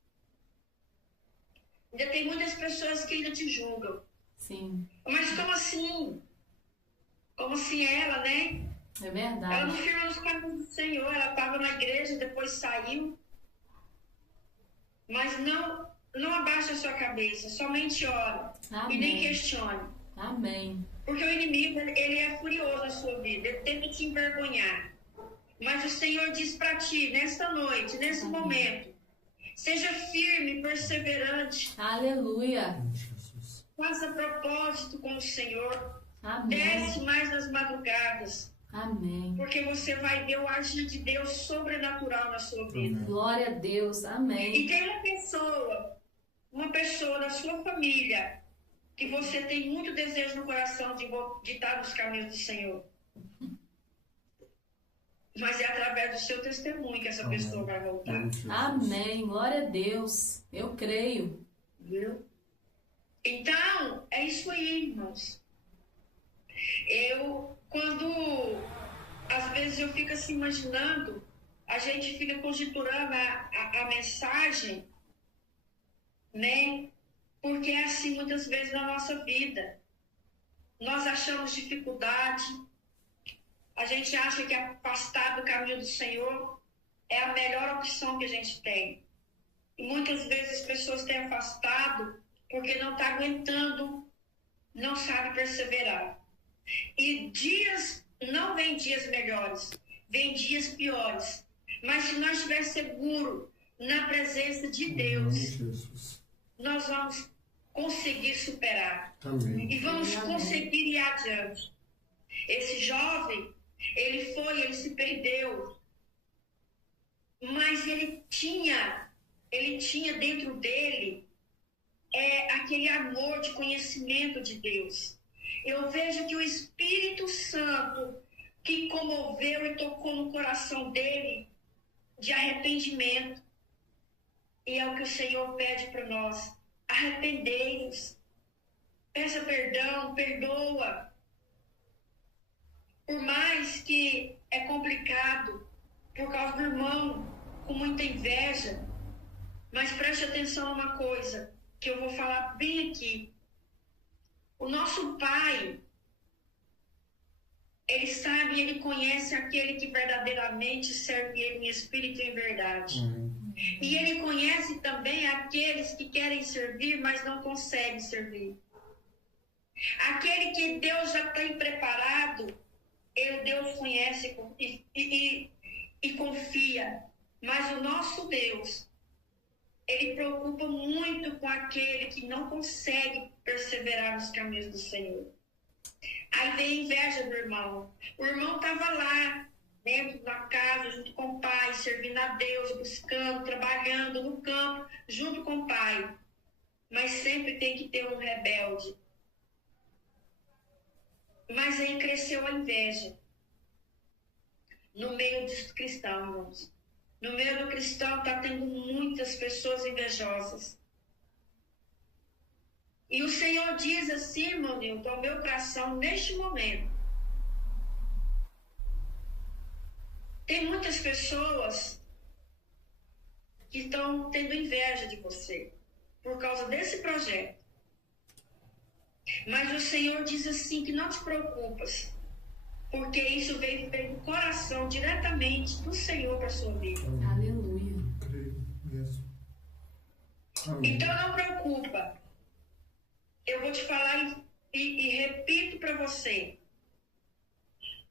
Ainda tem muitas pessoas que ainda te julgam. Sim, Mas como assim? Como assim ela, né? é Ela verdade. não firma nos caminhos do Senhor. Ela estava na igreja, depois saiu. Mas não abaixe a sua cabeça, somente ore. Amém. E nem questione. Amém. Porque o inimigo, ele é furioso na sua vida, ele tenta te envergonhar. Mas o Senhor diz para ti, nesta noite, nesse momento, seja firme, perseverante. Aleluia. Faça propósito com o Senhor. Amém. Desce mais nas madrugadas. Amém. Porque você vai ver o agir de Deus sobrenatural na sua vida. Glória a Deus. Amém. E tem uma pessoa da sua família, que você tem muito desejo no coração de estar nos caminhos do Senhor. Mas é através do seu testemunho que essa pessoa vai voltar. Amém. Glória a Deus. Eu creio. Viu? Então, é isso aí, irmãos. Às vezes eu fico assim imaginando, a gente fica conjecturando a mensagem, né? Porque é assim muitas vezes na nossa vida. Nós achamos dificuldade, a gente acha que afastar do caminho do Senhor é a melhor opção que a gente tem. E muitas vezes as pessoas têm afastado porque não está aguentando, não sabe perseverar. E não vem dias melhores, vem dias piores. Mas se nós estivermos seguros na presença de Deus, nós vamos conseguir superar. Amém. E vamos conseguir ir adiante. Esse jovem, ele se perdeu, mas ele tinha dentro dele aquele amor de conhecimento de Deus. Eu vejo que o Espírito Santo, que comoveu e tocou no coração dele de arrependimento, e é o que o Senhor pede para nós: arrependei-vos, peça perdão, perdoa. Por mais que é complicado, por causa do irmão com muita inveja, mas preste atenção numa coisa que eu vou falar bem aqui. O nosso Pai, Ele sabe, Ele conhece aquele que verdadeiramente serve Ele em espírito e em verdade. E Ele conhece também aqueles que querem servir, mas não conseguem servir. Aquele que Deus já tem preparado, Deus conhece e confia. Mas o nosso Deus, Ele preocupa muito com aquele que não consegue perseverar nos caminhos do Senhor. Aí vem a inveja do irmão. O irmão estava lá, dentro da casa, junto com o pai, servindo a Deus, buscando, trabalhando no campo, junto com o pai. Mas sempre tem que ter um rebelde. Mas aí cresceu a inveja no meio dos cristãos. No meio do cristão está tendo muitas pessoas invejosas. E o Senhor diz assim, irmão Nilton, ao meu coração, neste momento. Tem muitas pessoas que estão tendo inveja de você por causa desse projeto. Mas o Senhor diz assim, que não te preocupas, porque isso veio do coração, diretamente do Senhor para a sua vida. Aleluia. Creio mesmo. Amém. Então não preocupa. Eu vou te falar e repito para você.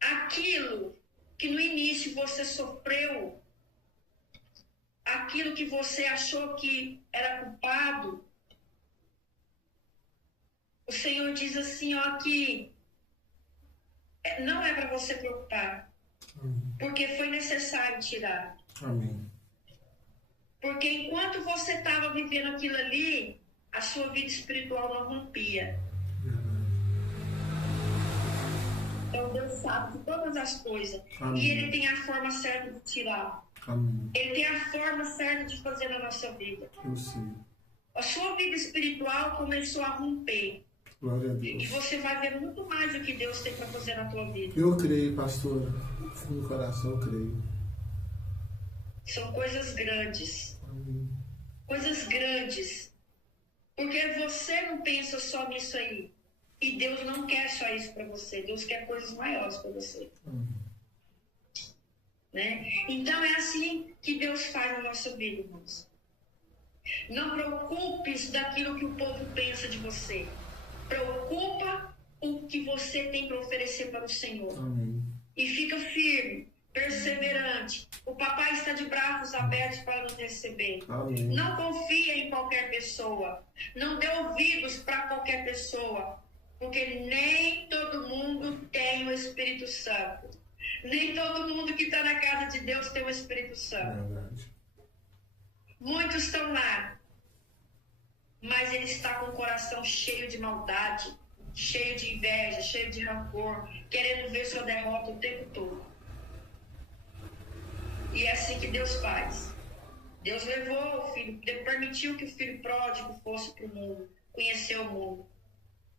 Aquilo que no início você sofreu, aquilo que você achou que era culpado, o Senhor diz assim, ó, que não é para você preocupar, porque foi necessário tirar. Amém. Porque enquanto você estava vivendo aquilo ali, a sua vida espiritual não rompia. Então Deus sabe de todas as coisas. Amém. E Ele tem a forma certa de tirar. Amém. Ele tem a forma certa de fazer na nossa vida. Eu sei. A sua vida espiritual começou a romper. Glória a E Deus. você vai ver muito mais do que Deus tem para fazer na tua vida. Eu creio, pastora. No fundo do coração, eu creio. São coisas grandes. Amém. Coisas grandes. Porque você não pensa só nisso aí. E Deus não quer só isso para você. Deus quer coisas maiores para você. Né? Então é assim que Deus faz na nossa vida, irmãos. Não preocupe-se daquilo que o povo pensa de você. Preocupa o que você tem para oferecer para o Senhor. Amém. E fica firme, perseverante. O papai está de braços abertos para nos receber. Amém. Não confia em qualquer pessoa. Não dê ouvidos para qualquer pessoa. Porque nem todo mundo tem o Espírito Santo. Nem todo mundo que está na casa de Deus tem o Espírito Santo. Verdade. Muitos estão lá, mas ele está com o coração cheio de maldade, cheio de inveja, cheio de rancor, querendo ver sua derrota o tempo todo. E é assim que Deus faz. Deus levou o filho, permitiu que o filho pródigo fosse para o mundo, conheceu o mundo,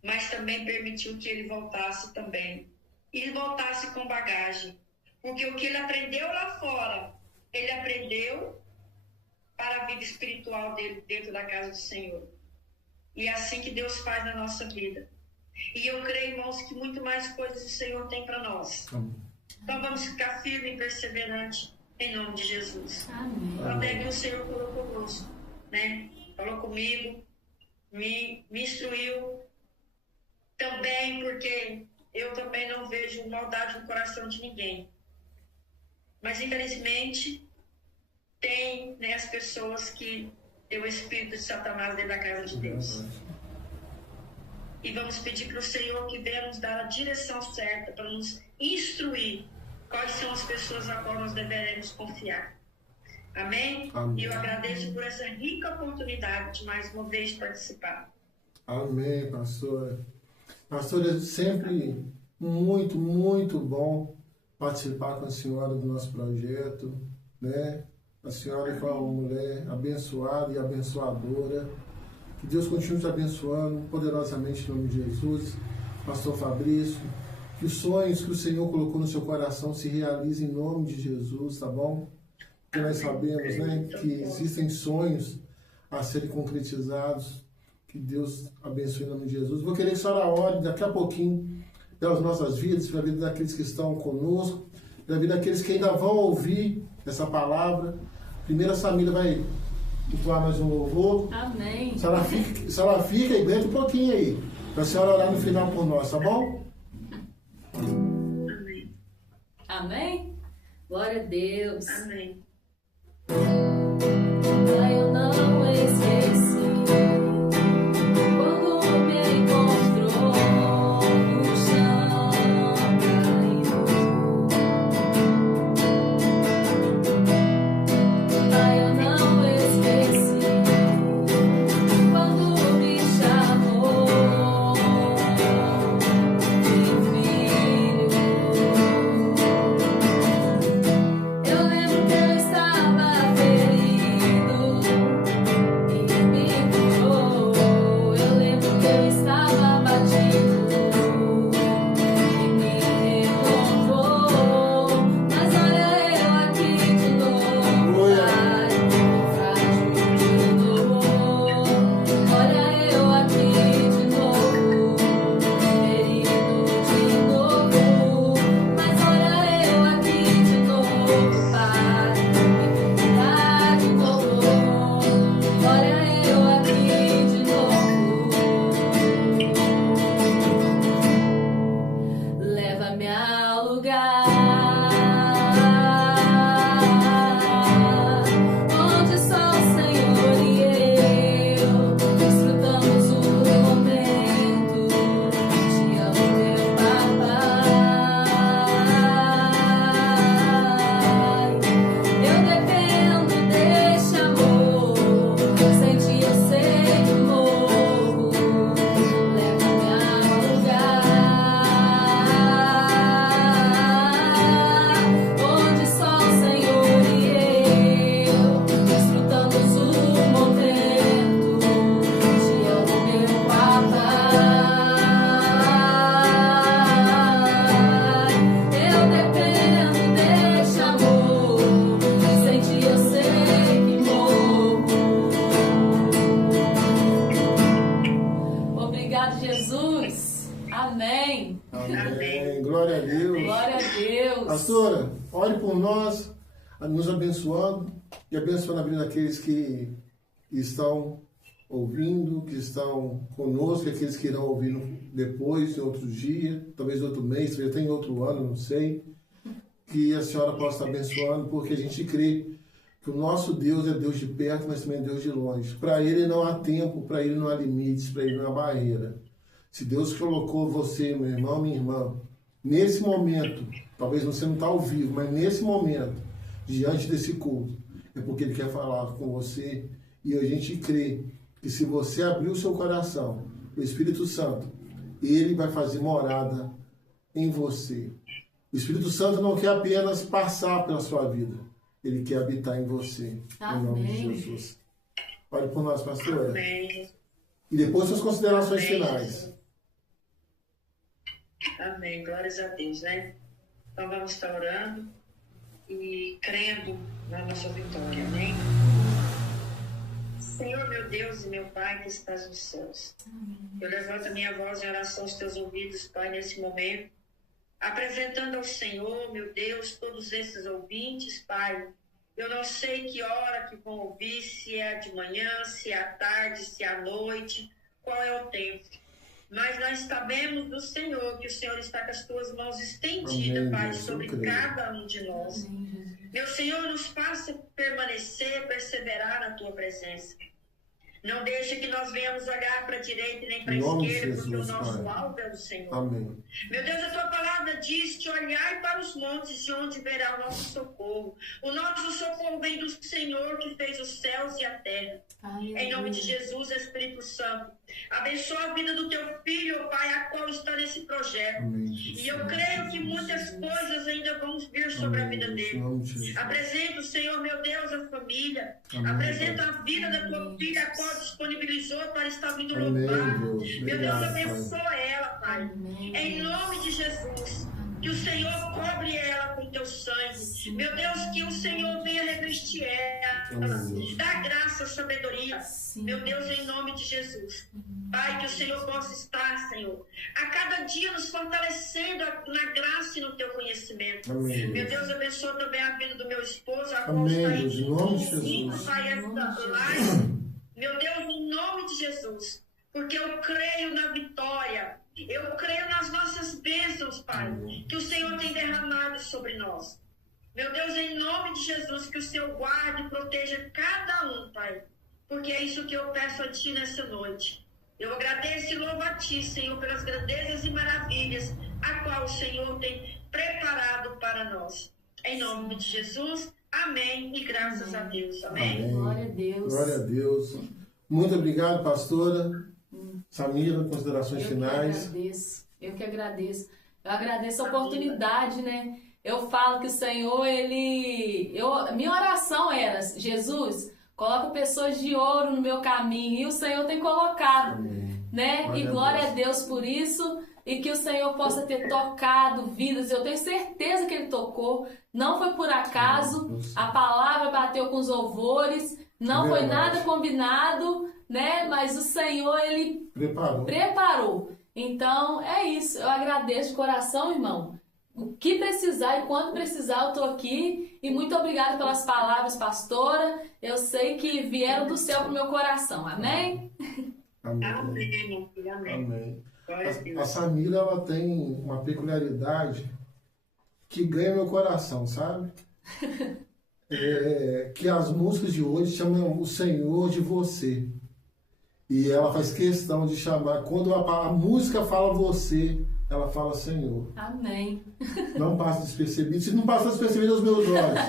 mas também permitiu que ele voltasse também. E voltasse com bagagem. Porque o que ele aprendeu lá fora, ele aprendeu para a vida espiritual dele dentro da casa do Senhor. E é assim que Deus faz na nossa vida. E eu creio, irmãos, que muito mais coisas o Senhor tem para nós. Amém. Então vamos ficar firmes e perseverantes em nome de Jesus. Amém. Até que o Senhor falou conosco, né? Falou comigo, me instruiu também, porque eu também não vejo maldade no coração de ninguém. Mas, infelizmente, tem, né, as pessoas que têm o espírito de Satanás dentro da casa de Deus. E vamos pedir para o Senhor que venha nos dar a direção certa para nos instruir quais são as pessoas a qual nós deveremos confiar. Amém? Amém. E eu agradeço por essa rica oportunidade de mais uma vez participar. Amém, pastora. Pastora, é sempre muito, muito bom participar com a senhora do nosso projeto, né? A senhora foi uma mulher abençoada e abençoadora. Que Deus continue te abençoando poderosamente em nome de Jesus. Pastor Fabrício, que os sonhos que o Senhor colocou no seu coração se realizem em nome de Jesus, tá bom? Porque nós sabemos, né, que existem sonhos a serem concretizados. Que Deus abençoe em nome de Jesus. Vou querer que a senhora ore daqui a pouquinho pelas nossas vidas, pela vida daqueles que estão conosco, pela vida daqueles que ainda vão ouvir essa palavra. Primeiro a Samira vai entoar mais um louvor. Amém. A senhora fica e aguenta um pouquinho aí, para a senhora orar no final por nós, tá bom? Amém. Amém? Glória a Deus. Amém. Eu não esqueci quando me encontrou no chão caído. Eu não esqueci quando me chamou de filho. Eu lembro que eu estava ferido e me curou. Eu lembro que eu estava batido e me renovou. Mas olha eu aqui de novo, Pai, frágil de novo. Olha eu aqui de novo, ferido de novo. Mas olha eu aqui de novo, Pai, de novo. Olha eu aqui de novo. Leva-me ao lugar onde só o Senhor e eu desfrutamos o momento. Te amo, meu papai. Eu dependo deste amor. Sem ti eu sei que morro. Leva-me ao lugar onde só o Senhor e eu desfrutamos o momento. Te amo, meu papai. Eu dependo deste amor. Sem ti eu sei que morro. Obrigado, Jesus. Amém. Amém. Glória a Deus. Glória a Deus. Pastora, ore por nós, nos abençoando e abençoando a vida daqueles que estão ouvindo, que estão conosco, aqueles que irão ouvir depois, em outro dia, talvez outro mês, talvez até em outro ano, não sei. Que a senhora possa estar abençoando, porque a gente crê que o nosso Deus é Deus de perto, mas também é Deus de longe. Para Ele não há tempo, para Ele não há limites, para Ele não há barreira. Se Deus colocou você, meu irmão, minha irmã, nesse momento, talvez você não está ao vivo, mas nesse momento, diante desse culto, é porque Ele quer falar com você. E a gente crê que se você abrir o seu coração, o Espírito Santo, Ele vai fazer morada em você. O Espírito Santo não quer apenas passar pela sua vida, Ele quer habitar em você. Amém. Em nome de Jesus. Ore por nós, pastora. Amém. E depois suas considerações Amém. finais. Amém. Glórias a Deus, né? Então vamos estar orando e crendo na nossa vitória, amém? Senhor, meu Deus e meu Pai que estás nos céus, eu levanto a minha voz em oração aos teus ouvidos, Pai, nesse momento, apresentando ao Senhor, meu Deus, todos esses ouvintes, Pai. Eu não sei que hora que vão ouvir, se é de manhã, se é à tarde, se é à noite, qual é o tempo. Mas nós sabemos do Senhor que o Senhor está com as tuas mãos estendidas, Amém, Pai, Deus, sobre cada um de nós. Amém. Meu Senhor, nos faça permanecer, perseverar na tua presença. Não deixe que nós venhamos olhar para a direita e nem para a esquerda, porque o nosso alvo é o Senhor. Amém. Meu Deus, a tua palavra diz que olhai para os montes de onde verá o nosso socorro. O nosso socorro vem do Senhor que fez os céus e a terra. Aleluia. Em nome de Jesus, Espírito Santo, abençoa a vida do teu filho, ó Pai, a qual está nesse projeto. Amém. E eu creio que muitas coisas ainda vão vir sobre a vida dele. Apresenta o Senhor, meu Deus, a família. Amém. Apresenta a vida da tua filha, a qual disponibilizou para estar vindo Amém, louvar. Deus. Meu Deus, Obrigado, abençoa ela, Pai. Amém. Em nome de Jesus. Que o Senhor cobre ela com teu sangue. Meu Deus, que o Senhor venha revestir ela. Amém. Dá graça, sabedoria. Sim. Meu Deus, em nome de Jesus. Pai, que o Senhor possa estar, Senhor, a cada dia nos fortalecendo na graça e no teu conhecimento. Amém. Meu Deus, abençoa também a vida do meu esposo, a qual Amém, está aí Deus, em nome de conduzindo, Jesus. Pai, esta live. Meu Deus, em nome de Jesus. Porque eu creio na vitória. Eu creio nas nossas bênçãos, Pai, que o Senhor tem derramado sobre nós. Meu Deus, em nome de Jesus, que o Senhor guarde e proteja cada um, Pai. Porque é isso que eu peço a Ti nessa noite. Eu agradeço e louvo a Ti, Senhor, pelas grandezas e maravilhas a qual o Senhor tem preparado para nós. Em nome de Jesus, amém e graças a Deus. Amém. Amém. Glória a Deus. Glória a Deus. Muito obrigado, pastora. Samira, considerações finais. Eu que agradeço. Eu agradeço a oportunidade, né? Eu falo que o Senhor, minha oração era, Jesus, coloca pessoas de ouro no meu caminho. E o Senhor tem colocado, Amém. né? E glória a Deus por isso. E que o Senhor possa ter tocado vidas. Eu tenho certeza que Ele tocou. Não foi por acaso. A palavra bateu com os louvores. Não foi nada combinado, né? Mas o Senhor, Ele preparou. Então, é isso. Eu agradeço de coração, irmão. O que precisar e quando precisar, eu tô aqui. E muito obrigada pelas palavras, pastora. Eu sei que vieram do céu pro meu coração. Amém? Amém. Amém. Amém. Amém. Glória a Deus. A Samira, ela tem uma peculiaridade que ganha meu coração, sabe? Que as músicas de hoje chamam o Senhor de você. E ela faz questão de chamar, quando a música fala você, ela fala Senhor. Amém. Não passa despercebido. Se não passar despercebido aos meus olhos,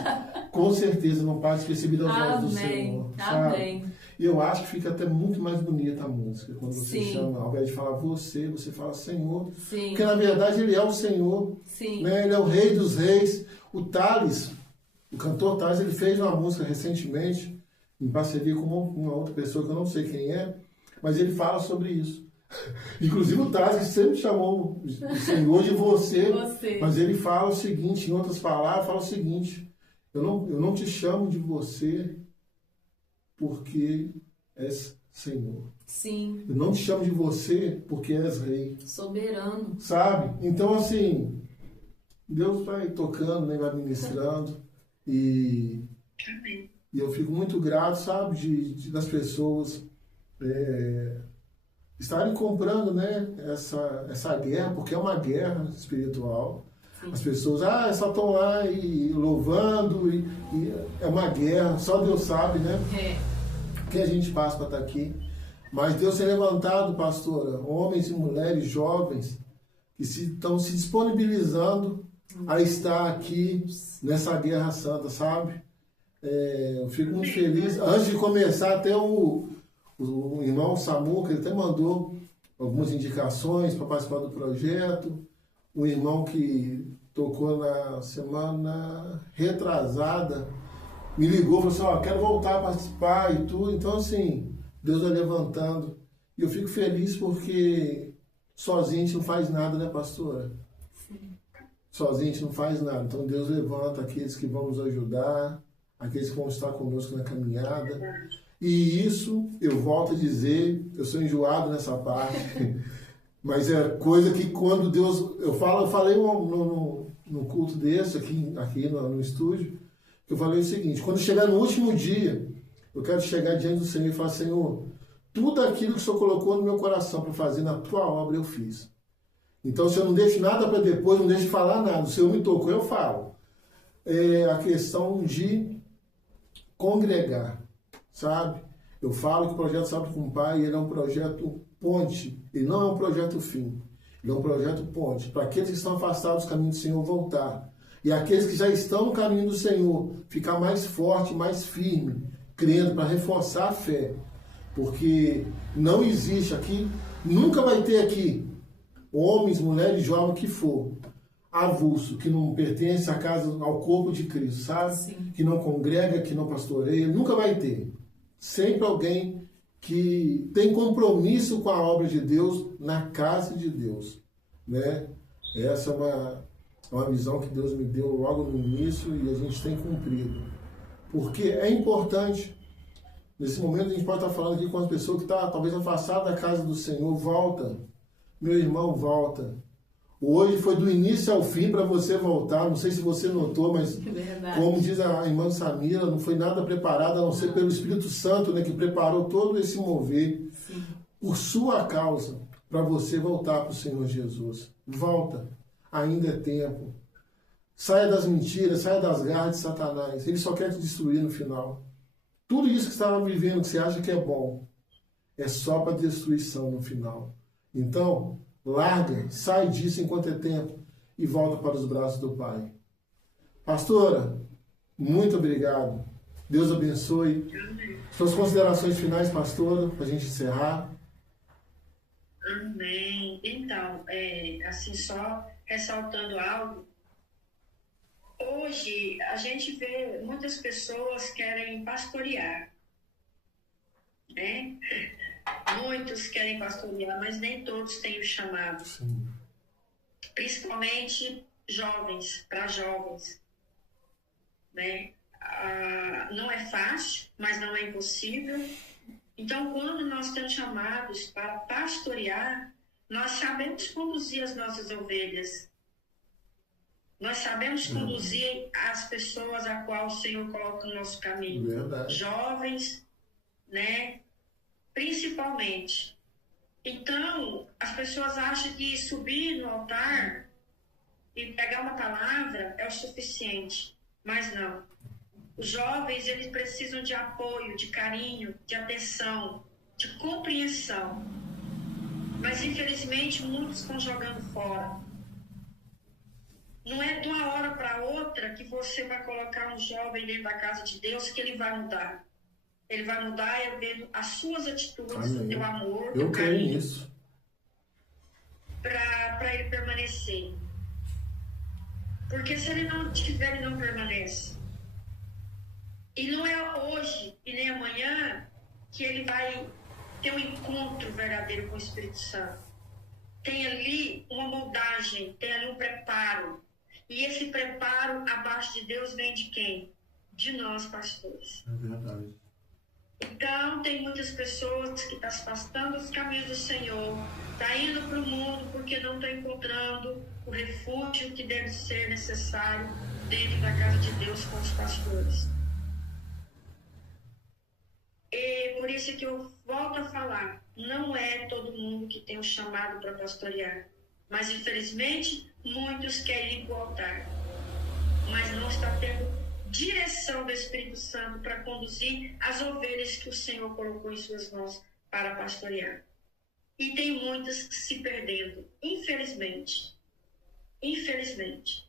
com certeza não passa despercebido aos olhos do Senhor. Sabe? Amém. E eu acho que fica até muito mais bonita a música quando você Sim. chama, ao invés de falar você fala Senhor. Sim. Porque na verdade Ele é o Senhor. Sim. Né? Ele é o Rei dos Reis. O Thales, o cantor Thales, ele fez uma música recentemente, em parceria com uma outra pessoa que eu não sei quem é, mas ele fala sobre isso. Inclusive o Thales sempre chamou o Senhor de você. Mas ele fala o seguinte, em outras palavras, fala o seguinte: eu não te chamo de você porque és Senhor. Sim. Eu não te chamo de você porque és Rei. Soberano. Sabe? Então, assim, Deus vai tocando, né, vai ministrando. E E eu fico muito grato, sabe, das pessoas estarem comprando, né, essa guerra, porque é uma guerra espiritual. Sim. As pessoas, só estão lá e louvando, e é uma guerra, só Deus sabe, né? O que a gente passa para estar aqui. Mas Deus tem levantado, pastora, homens e mulheres jovens que estão se disponibilizando a estar aqui nessa guerra santa, sabe? Eu fico muito feliz. Antes de começar, até o irmão Samuca, ele até mandou algumas indicações para participar do projeto. O irmão que tocou na semana retrasada me ligou e falou assim, quero voltar a participar e tudo. Então, assim, Deus vai levantando. E eu fico feliz porque sozinho a gente não faz nada, né, pastora? Sim. Sozinho a gente não faz nada. Então, Deus levanta aqueles que vão nos ajudar, aqueles que vão estar conosco na caminhada. E isso, eu volto a dizer, eu sou enjoado nessa parte, mas é coisa que quando Deus... Eu falei no culto desse, aqui no estúdio, eu falei o seguinte, quando chegar no último dia, eu quero chegar diante do Senhor e falar, Senhor, tudo aquilo que o Senhor colocou no meu coração para fazer na tua obra, eu fiz. Então, se eu não deixo nada para depois, não deixo de falar nada. O Senhor me tocou, eu falo. É a questão de congregar, sabe? Eu falo que o projeto Sábado com o Pai, ele é um projeto ponte, ele não é um projeto fim, ele é um projeto ponte, para aqueles que estão afastados do caminho do Senhor voltar, e aqueles que já estão no caminho do Senhor, ficar mais forte, mais firme, crendo, para reforçar a fé, porque não existe aqui, nunca vai ter aqui, homens, mulheres, jovens, que for, avulso, que não pertence à casa, ao corpo de Cristo, sabe? Sim. Que não congrega, que não pastoreia, nunca vai ter. Sempre alguém que tem compromisso com a obra de Deus na casa de Deus, né? Essa é uma visão que Deus me deu logo no início e a gente tem cumprido. Porque é importante, nesse momento a gente pode estar falando aqui com as pessoas que estão talvez afastadas da casa do Senhor, volta, meu irmão, volta. Hoje foi do início ao fim para você voltar. Não sei se você notou, mas como diz a irmã Samira, não foi nada preparado, a não ser pelo Espírito Santo, né, que preparou todo esse mover. Sim. Por sua causa, para você voltar para o Senhor Jesus. Volta, ainda é tempo. Saia das mentiras, saia das garras de Satanás. Ele só quer te destruir no final. Tudo isso que você estava vivendo, que você acha que é bom, é só para destruição no final. Então, larga, sai disso enquanto é tempo e volta para os braços do Pai. Pastora, muito obrigado. Deus abençoe. Amém. Suas considerações finais, pastora, para a gente encerrar. Amém. Então, assim, só ressaltando algo. Hoje, a gente vê muitas pessoas querem pastorear, né? Muitos querem pastorear, mas nem todos têm o chamado. Sim. Principalmente jovens, para jovens, né? Não é fácil, mas não é impossível. Então, quando nós temos chamados para pastorear, nós sabemos conduzir as nossas ovelhas. Nós sabemos conduzir as pessoas a qual o Senhor coloca no nosso caminho. Verdade. Jovens, né? Principalmente. Então, as pessoas acham que subir no altar e pegar uma palavra é o suficiente. Mas não. Os jovens, eles precisam de apoio, de carinho, de atenção, de compreensão. Mas, infelizmente, muitos estão jogando fora. Não é de uma hora para outra que você vai colocar um jovem dentro da casa de Deus que ele vai mudar. Ele vai mudar vendo as suas atitudes, o teu amor, o teu carinho, para ele permanecer. Porque se ele não tiver, ele não permanece. E não é hoje e nem amanhã que ele vai ter um encontro verdadeiro com o Espírito Santo. Tem ali uma moldagem, tem ali um preparo. E esse preparo abaixo de Deus vem de quem? De nós, pastores. É verdade. Então, tem muitas pessoas que estão se afastando dos caminhos do Senhor, está indo para o mundo porque não estão encontrando o refúgio que deve ser necessário dentro da casa de Deus com os pastores. isso que eu volto a falar. Não é todo mundo que tem um chamado para pastorear. Mas, infelizmente, muitos querem ir para o altar. Mas não está tendo direção do Espírito Santo para conduzir as ovelhas que o Senhor colocou em suas mãos para pastorear. E tem muitas se perdendo, infelizmente. Infelizmente.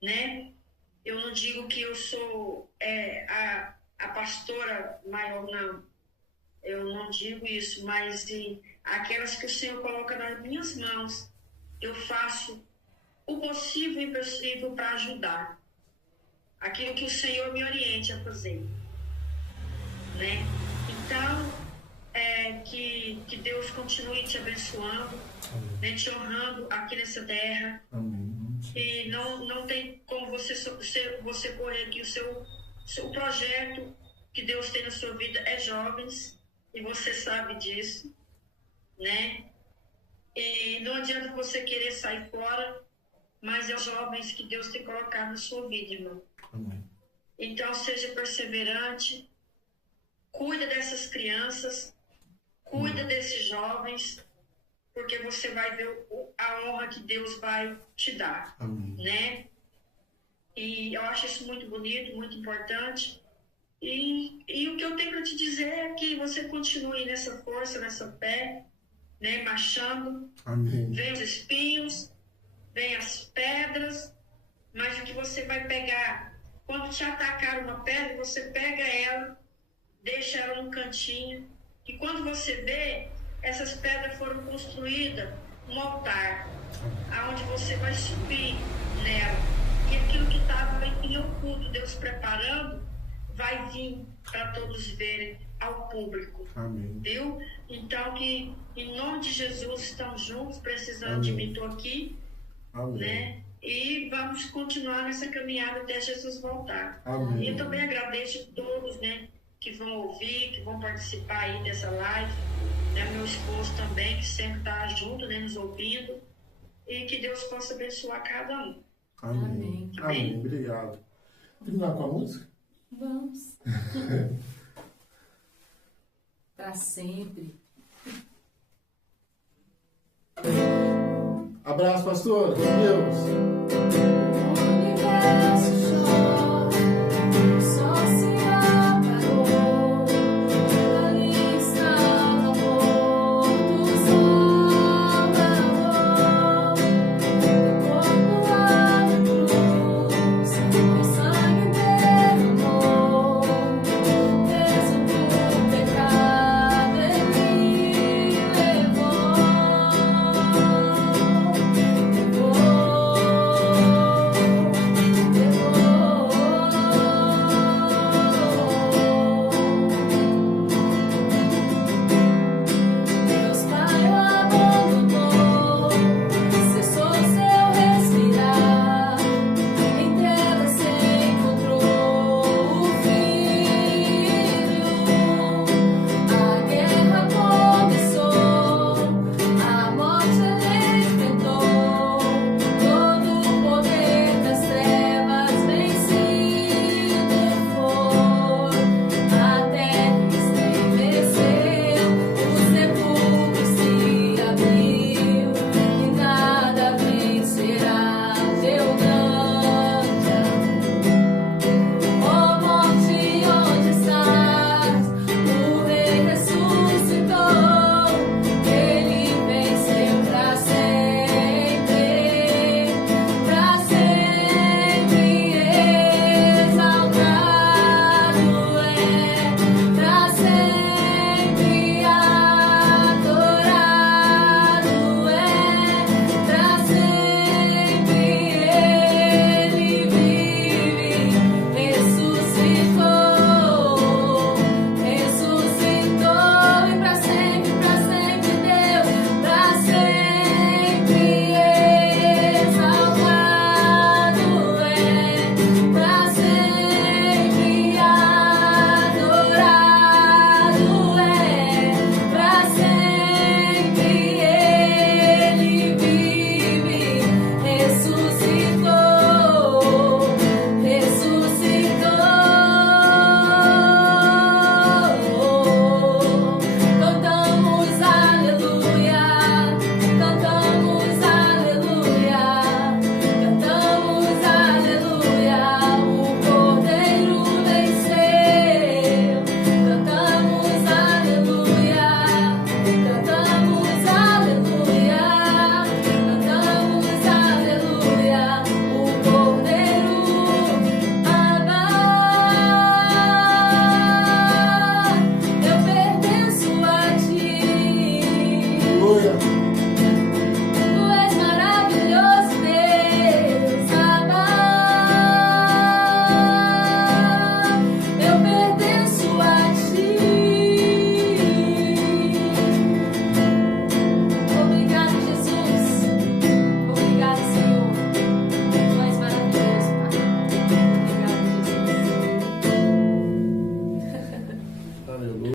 Né? Eu não digo que eu sou a pastora maior, não. Eu não digo isso, mas aquelas que o Senhor coloca nas minhas mãos, eu faço o possível e impossível para ajudar. Aquilo que o Senhor me oriente a fazer. Né? Então, que Deus continue te abençoando, né, te honrando aqui nessa terra. Amém. E não tem como você correr aqui. O seu projeto que Deus tem na sua vida é jovens, e você sabe disso, né? E não adianta você querer sair fora, mas é os jovens que Deus tem colocado na sua vida, irmão. Amém. Então, seja perseverante, cuida dessas crianças, cuida desses jovens, porque você vai ver a honra que Deus vai te dar. Amém. Né? E eu acho isso muito bonito, muito importante. E o que eu tenho para te dizer é que você continue nessa força, nessa fé, né? Marchando. Amém. Vem os espinhos, vem as pedras, mas o que você vai pegar, quando te atacar uma pedra, você pega ela, deixa ela no cantinho, e quando você vê, essas pedras foram construídas um altar, aonde você vai subir nela. E aquilo que estava em oculto, Deus preparando, vai vir para todos verem, ao público. Amém. Viu? Então, que em nome de Jesus estamos juntos, precisando Amém. de mim, estou aqui. Amém. Né? E vamos continuar nessa caminhada até Jesus voltar. Amém. E eu também agradeço a todos, né, que vão ouvir, que vão participar aí dessa live. Né, meu esposo também, que sempre está junto, né, nos ouvindo. E que Deus possa abençoar cada um. Amém. Amém. Obrigado. Vamos terminar com a música? Vamos. Para sempre. Abraço, pastor. Com Deus. O universo